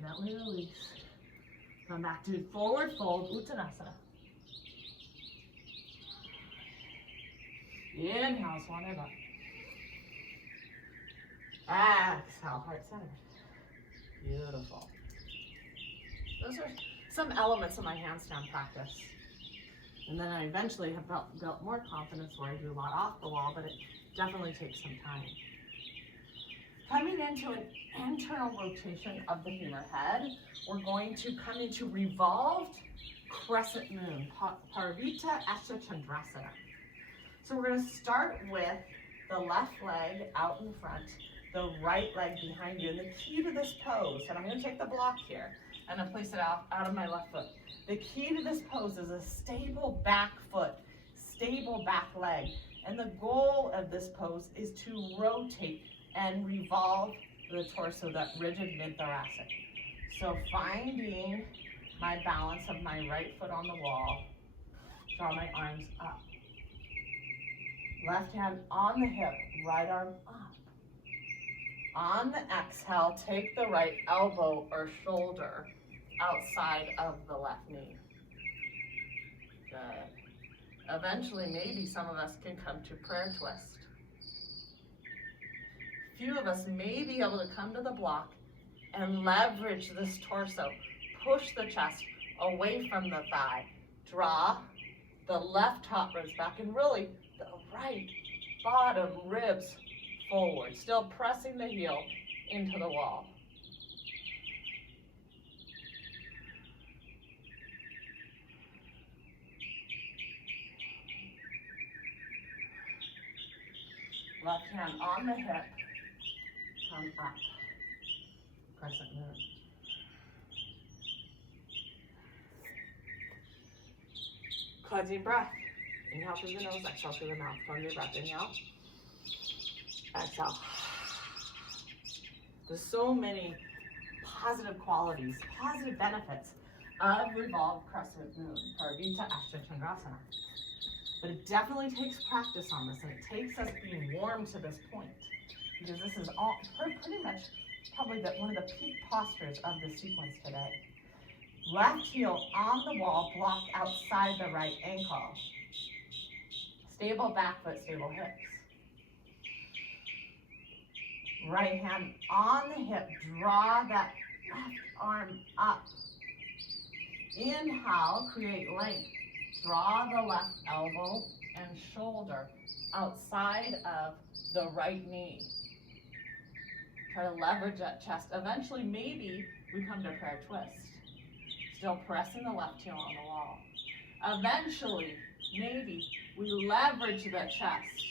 Gently release. Come back to forward fold, Uttanasana. Inhale, swan dive up. Exhale, heart centered. Beautiful. Those are some elements of my handstand practice. And then I eventually have built more confidence where I do a lot off the wall, but it definitely takes some time. Coming into an internal rotation of the femur head, we're going to come into revolved crescent moon, Parivrtta Ashtha Chandrasana. So we're going to start with the left leg out in front, the right leg behind you. And the key to this pose, and I'm going to take the block here and I'll place it out of my left foot. The key to this pose is a stable back foot, stable back leg. And the goal of this pose is to rotate and revolve the torso, that rigid mid-thoracic. So finding my balance of my right foot on the wall, draw my arms up. Left hand on the hip, right arm up. On the exhale, take the right elbow or shoulder outside of the left knee. Good. Eventually, maybe some of us can come to prayer twist. Few of us may be able to come to the block and leverage this torso. Push the chest away from the thigh. Draw the left top ribs back and really the right bottom ribs forward. Still pressing the heel into the wall. Left hand on the hip. Come up. Crescent moon. Cleansing breath. Inhale through the nose, exhale through the mouth. Cleanse your breath. Inhale. Exhale. There's so many positive qualities, positive benefits of revolved crescent moon, Parivrtta Ashtha Chandrasana. But it definitely takes practice on this, and it takes us being warm to this point. Because this is all pretty much probably one of the peak postures of the sequence today. Left heel on the wall, blocked outside the right ankle. Stable back foot, stable hips. Right hand on the hip, draw that left arm up. Inhale, create length. Draw the left elbow and shoulder outside of the right knee. Try to leverage that chest. Eventually, maybe we come to prayer twist. Still pressing the left heel on the wall. Eventually, maybe we leverage the chest.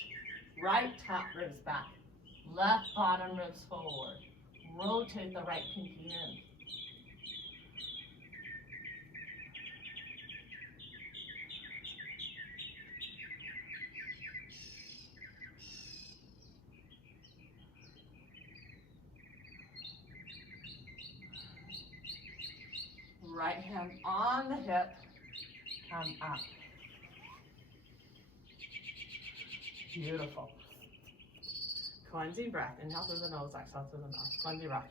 Right top ribs back. Left bottom ribs forward. Rotate the right pinky in. Right hand on the hip, come up. Beautiful. Cleansing breath. Inhale through the nose, exhale through the mouth. Cleansing breath.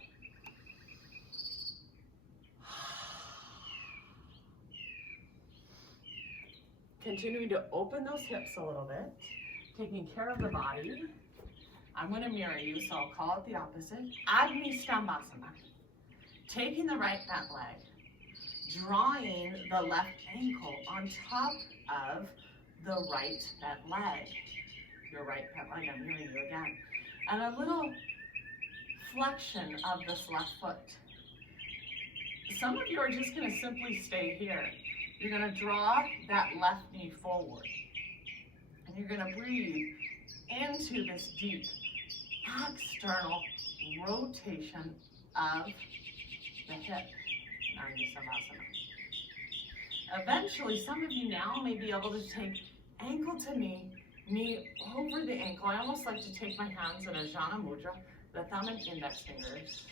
Continuing to open those hips a little bit, taking care of the body. I'm going to mirror you, so I'll call it the opposite. Agni Stambhasana. Taking the right bent leg. Drawing the left ankle on top of the right bent leg. Your right bent leg, I'm hearing you again. And a little flexion of this left foot. Some of you are just going to simply stay here. You're going to draw that left knee forward. And you're going to breathe into this deep external rotation of the hip. Eventually, some of you now may be able to take ankle to knee, knee over the ankle. I almost like to take my hands in a Jana Mudra, the thumb and index fingers,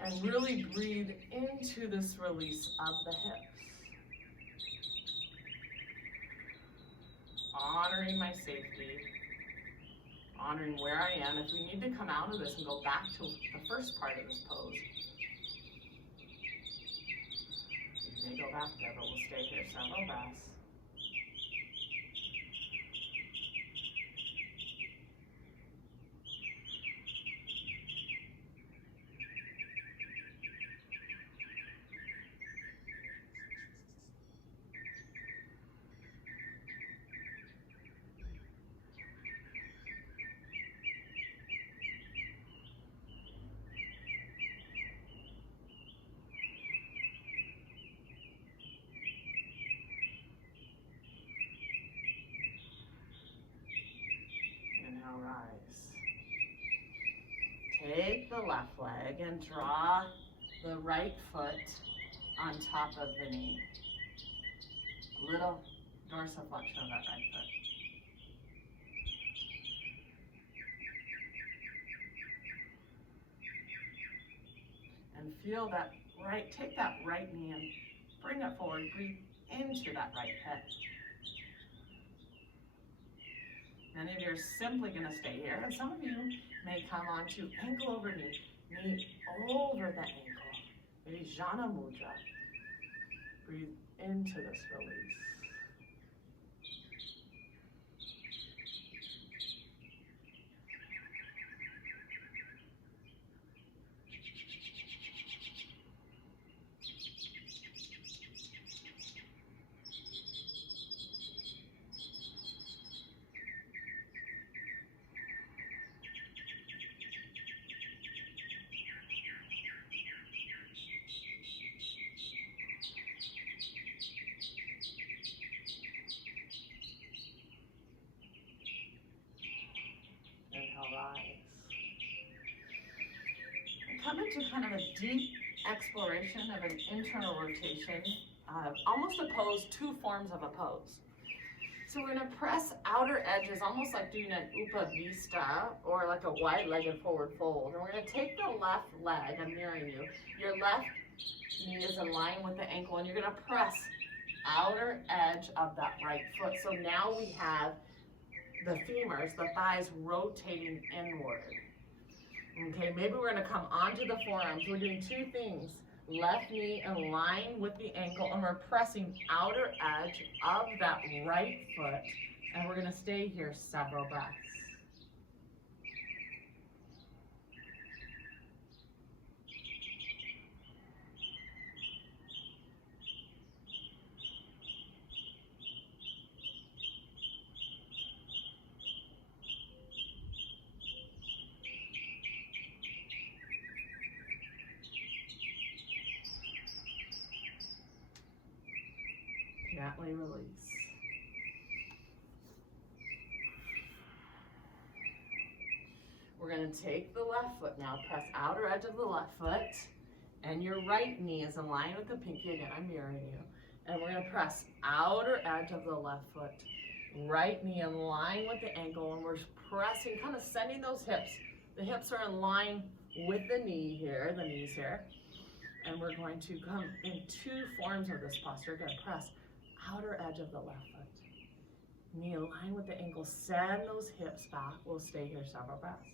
and really breathe into this release of the hips. Honoring my safety, honoring where I am. If we need to come out of this and go back to the first part of this pose, we may go back there, but we'll stay here several breaths. rise. Take the left leg and draw the right foot on top of the knee. A little dorsiflexion of that right foot. And feel that right, take that right knee and bring it forward, breathe into that right hip. Many of you are simply going to stay here, and some of you may come on to ankle over knee, knee over the ankle. Maybe Jana Mudra. Breathe into this release. Rise. And come into kind of a deep exploration of an internal rotation, almost a pose, two forms of a pose. So we're going to press outer edges, almost like doing an upavista or like a wide-legged forward fold. And we're going to take the left leg, I'm mirroring you, your left knee is in line with the ankle, and you're going to press outer edge of that right foot. So now we have the femurs, the thighs rotating inward. Okay, maybe we're going to come onto the forearms. We're doing two things. Left knee in line with the ankle, and we're pressing outer edge of that right foot. And we're going to stay here several breaths. Gently release. We're going to take the left foot now, press outer edge of the left foot, and your right knee is in line with the pinky. Again, I'm mirroring you. And we're going to press outer edge of the left foot, right knee in line with the ankle, and we're pressing, kind of sending those hips. The hips are in line with the knee here, the knees here. And we're going to come in two forms of this posture. We're going to press outer edge of the left foot. Knee in line with the ankle. Send those hips back. We'll stay here several breaths.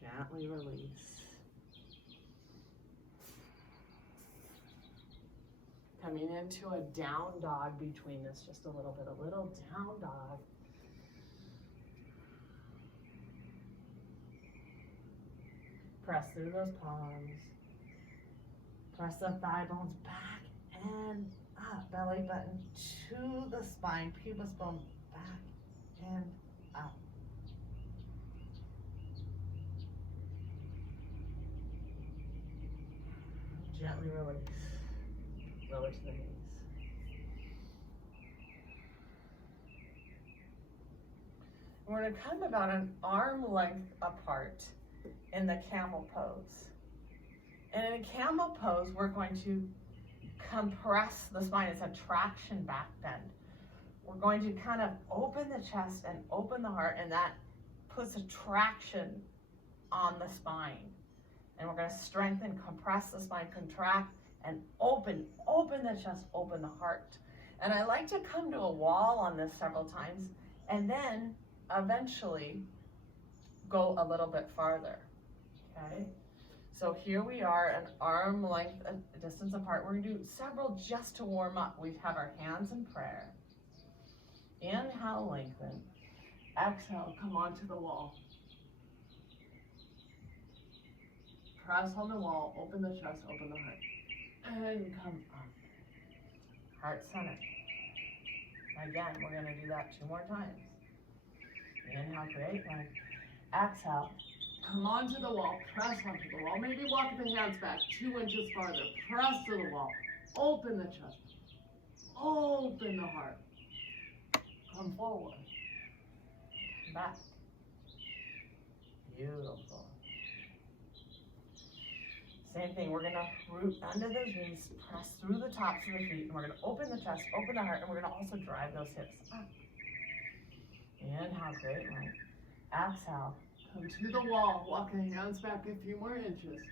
Gently release. Coming into a down dog between this, just a little down dog. Press through those palms. Press the thigh bones back and up. Belly button to the spine. Pubis bone back and up. Gently release. Lower to the knees. We're going to come about an arm length apart in the camel pose. And in a camel pose, we're going to compress the spine. It's a traction back bend. We're going to kind of open the chest and open the heart, and that puts a traction on the spine. And we're going to strengthen, compress the spine, contract, and open the chest, open the heart. And I like to come to a wall on this several times, and then eventually go a little bit farther, okay? So here we are, an arm length distance apart. We're gonna do several just to warm up. We have our hands in prayer. Inhale, lengthen. Exhale, come onto the wall. Press on the wall, open the chest, open the heart. And come up. Heart center. Again, we're gonna do that 2 more times. Inhale, create length. Exhale. Come onto the wall, press onto the wall. Maybe walk the hands back 2 inches farther. Press to the wall. Open the chest. Open the heart. Come forward. Come back. Beautiful. Same thing, we're gonna root under those knees, press through the tops of the feet, and we're gonna open the chest, open the heart, and we're gonna also drive those hips up. Inhale, great length. Exhale. Come to the wall, walk the hands back a few more inches.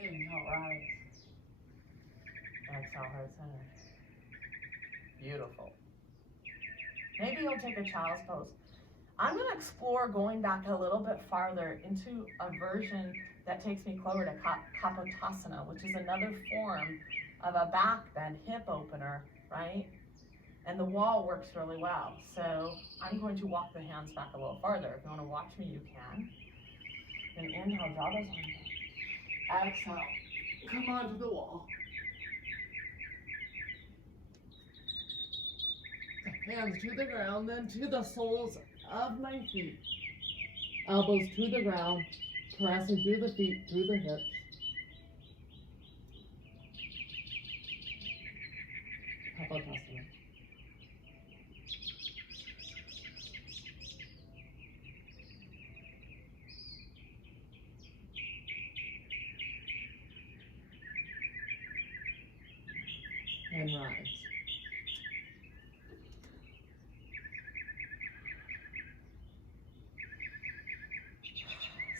Inhale, rise. Exhale, heart center. Beautiful. Maybe you'll take a child's pose. I'm going to explore going back a little bit farther into a version that takes me closer to Kapotasana, which is another form of a back bend hip opener, right? And the wall works really well. So I'm going to walk the hands back a little farther. If you want to watch me, you can. And inhale, draw those arms back. Exhale, come onto the wall. Hands to the ground, then to the soles of my feet. Elbows to the ground, pressing through the feet, through the hips. Kapotasana. And rise.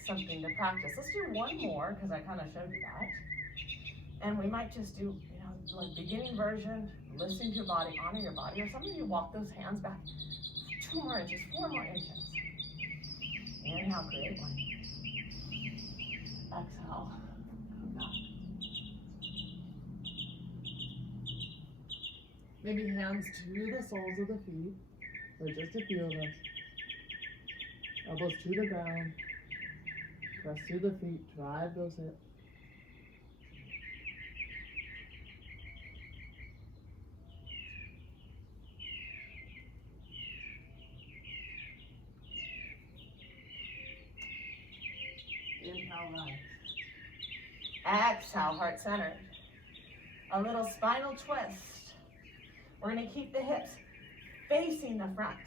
Something to practice. Let's do one more because I kind of showed you that. And we might just do, like beginning version, listening to your body, honor your body, or some of you walk those hands back 2 more inches, 4 more inches. Inhale, great one. Exhale, come back. Maybe hands to the soles of the feet, or just a few of us. Elbows to the ground. Press through the feet, drive those hips. Inhale, rise. Exhale, heart centered. A little spinal twist. We're gonna keep the hips facing the front.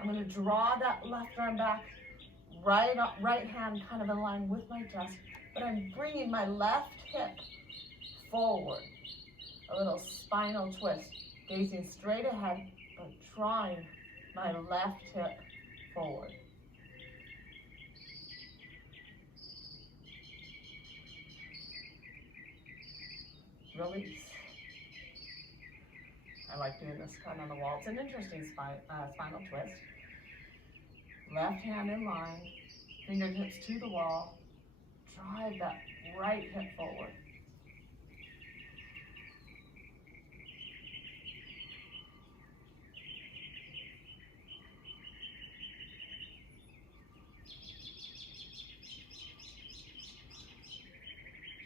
I'm gonna draw that left arm back, right hand kind of in line with my chest, but I'm bringing my left hip forward. A little spinal twist, gazing straight ahead, but drawing my left hip forward. Release. I like doing this kind on the wall. It's an interesting spinal twist. Left hand in line, fingertips to the wall. Drive that right hip forward.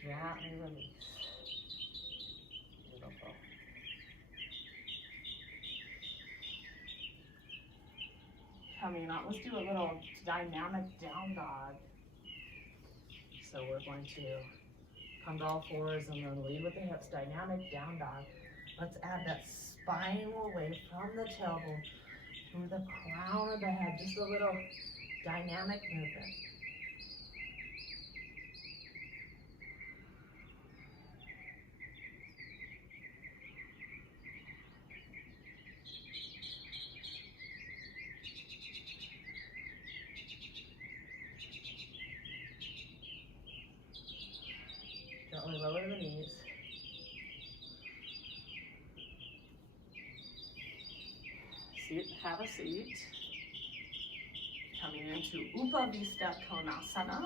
Gently release. Beautiful. Coming up, let's do a little dynamic down dog. So we're going to come to all fours and then lead with the hips, dynamic down dog. Let's add that spinal wave from the tailbone through the crown of the head, just a little dynamic movement. Gently lower the knees. Have a seat. Coming into Upavista Konasana.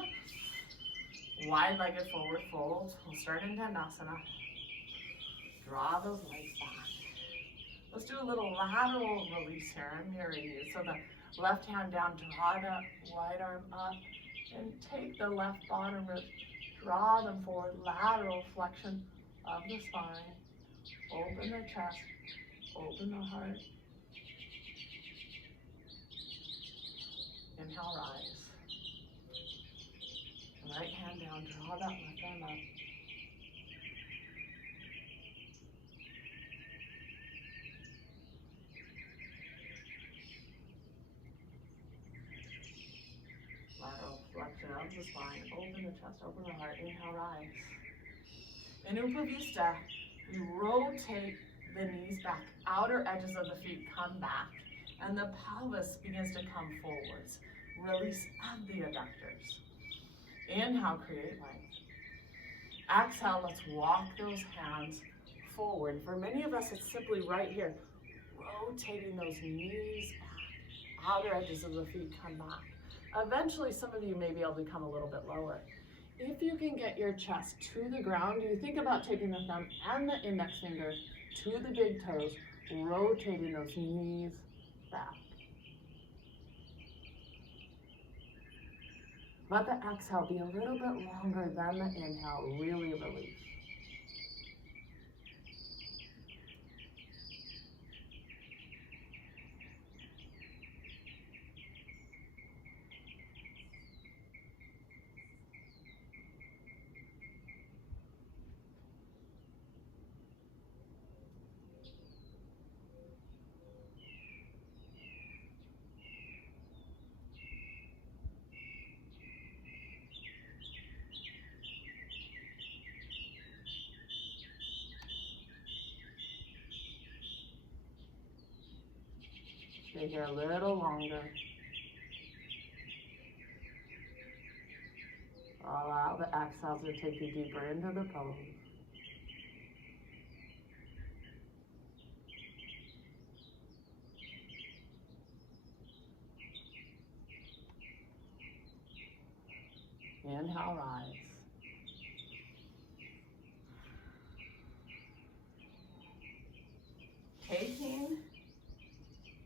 Wide-legged forward fold. We'll start in Dandasana. Draw those legs back. Let's do a little lateral release here. I'm mirroring you. So the left hand down, draw that right arm up, and take the left bottom ribs. Draw them forward, lateral flexion of the spine. Open the chest, open the heart. Inhale, rise. Right hand down, draw that left arm up. Lateral flexion of the spine, open the chest, open the heart, inhale, rise. In Upavista, we rotate the knees back, outer edges of the feet come back, and the pelvis begins to come forwards. Release of the adductors. Inhale, create length. Exhale, let's walk those hands forward. For many of us, it's simply right here, rotating those knees back, outer edges of the feet come back. Eventually, some of you may be able to come a little bit lower. If you can get your chest to the ground, you think about taking the thumb and the index finger to the big toes, rotating those knees back. Let the exhale be a little bit longer than the inhale, really release. Stay here a little longer. Allow the exhale to take you deeper into the pose. Inhale, rise. Taking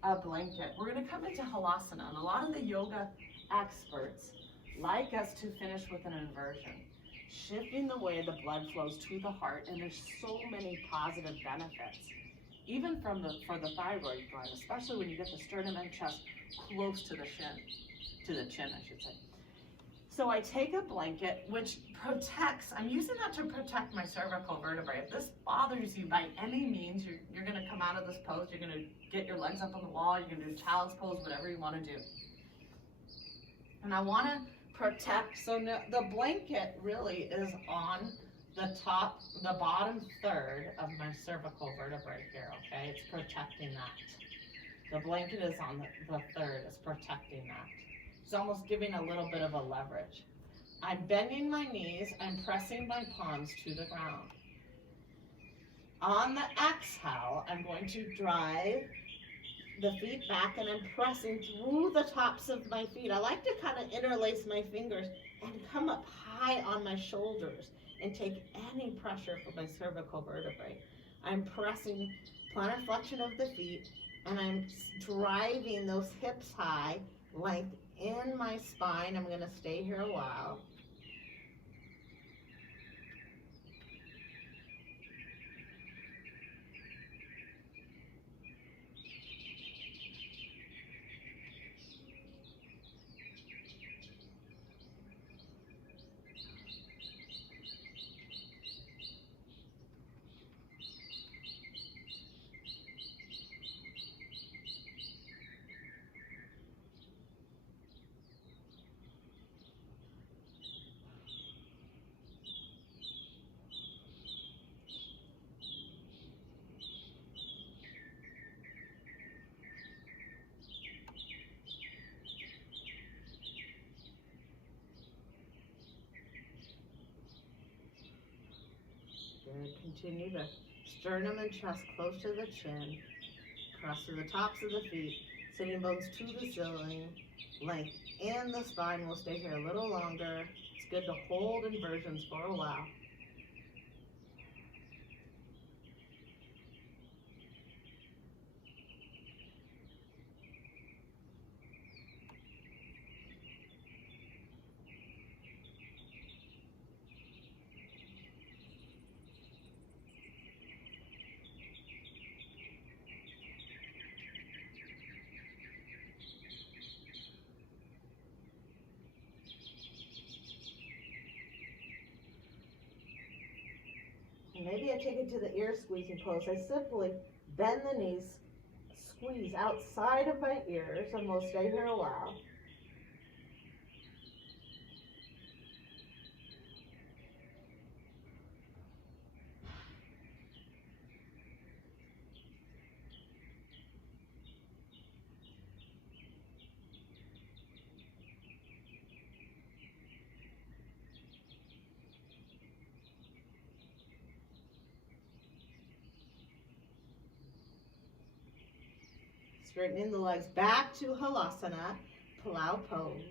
a blanket, we're going to come into Halasana, and a lot of the yoga experts like us to finish with an inversion, shifting the way the blood flows to the heart, and there's so many positive benefits, even for the thyroid gland, especially when you get the sternum and chest close to the chin, I should say. So I take a blanket, which protects, I'm using that to protect my cervical vertebrae. If this bothers you by any means, you're gonna come out of this pose, you're gonna get your legs up on the wall, you're gonna do child's pose, whatever you wanna do. And I wanna protect, so the blanket really is on the bottom third of my cervical vertebrae here, okay? It's protecting that. The blanket is on the third, it's protecting that. It's almost giving a little bit of a leverage. I'm bending my knees, I'm pressing my palms to the ground. On the exhale, I'm going to drive the feet back and I'm pressing through the tops of my feet. I like to kind of interlace my fingers and come up high on my shoulders and take any pressure from my cervical vertebrae. I'm pressing plantar flexion of the feet and I'm driving those hips high, length in my spine. I'm going to stay here a while. Continue the sternum and chest close to the chin. Press to the tops of the feet. Sitting bones to the ceiling. Length in the spine. We'll stay here a little longer. It's good to hold inversions for a while. And maybe I take it to the ear squeezing pose. I simply bend the knees, squeeze outside of my ears, and we'll stay here a while. Straightening the legs back to Halasana, Plow pose.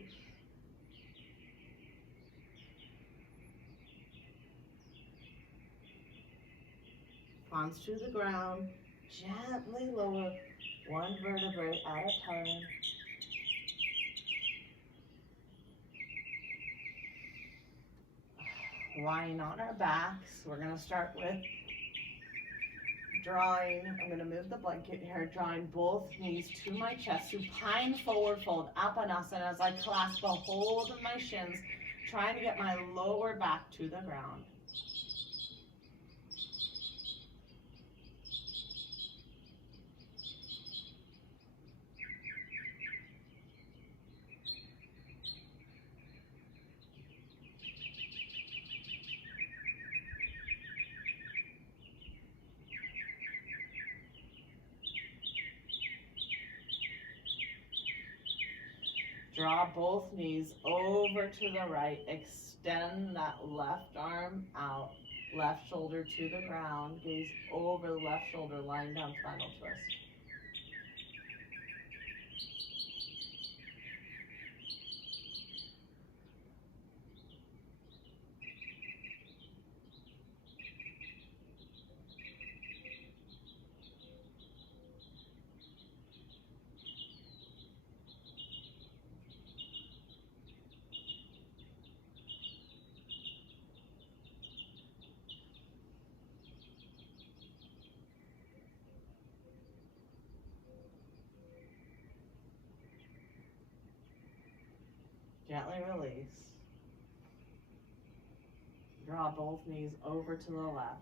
Palms to the ground, gently lower one vertebrae at a time. Lying on our backs, we're gonna start with drawing, I'm gonna move the blanket here, drawing both knees to my chest, supine forward fold, Apanasana, as I clasp a hold of my shins, trying to get my lower back to the ground. Draw both knees over to the right. Extend that left arm out. Left shoulder to the ground. Gaze over the left shoulder, lying down, spinal twist. Gently release. Draw both knees over to the left.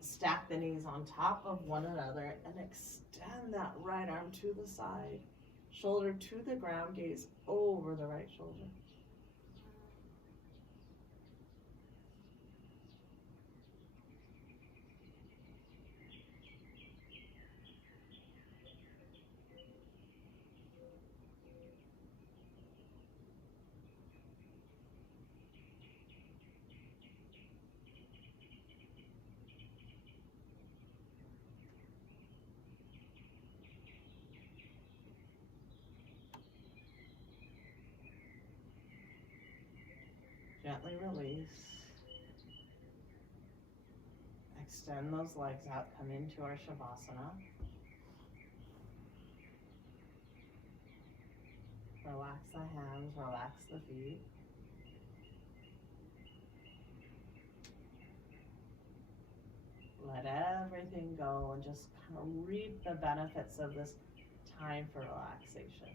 Stack the knees on top of one another and extend that right arm to the side. Shoulder to the ground, gaze over the right shoulder. Gently release. Extend those legs out, come into our Shavasana. Relax the hands, relax the feet. Let everything go and just kind of reap the benefits of this time for relaxation.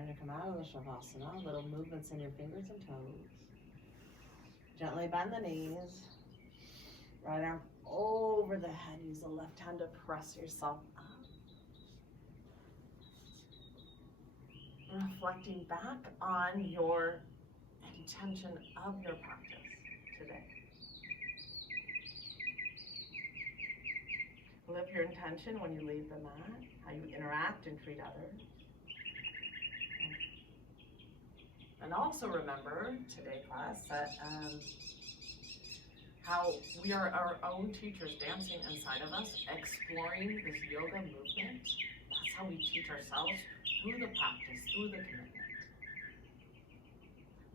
Trying to come out of the Shavasana, little movements in your fingers and toes. Gently bend the knees. Right arm over the head. Use the left hand to press yourself up. Reflecting back on your intention of your practice today. Live your intention when you leave the mat, how you interact and treat others. And also remember, today class, that how we are our own teachers dancing inside of us, exploring this yoga movement. That's how we teach ourselves through the practice, through the commitment.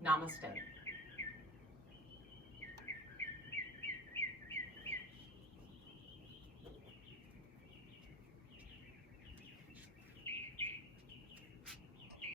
Namaste.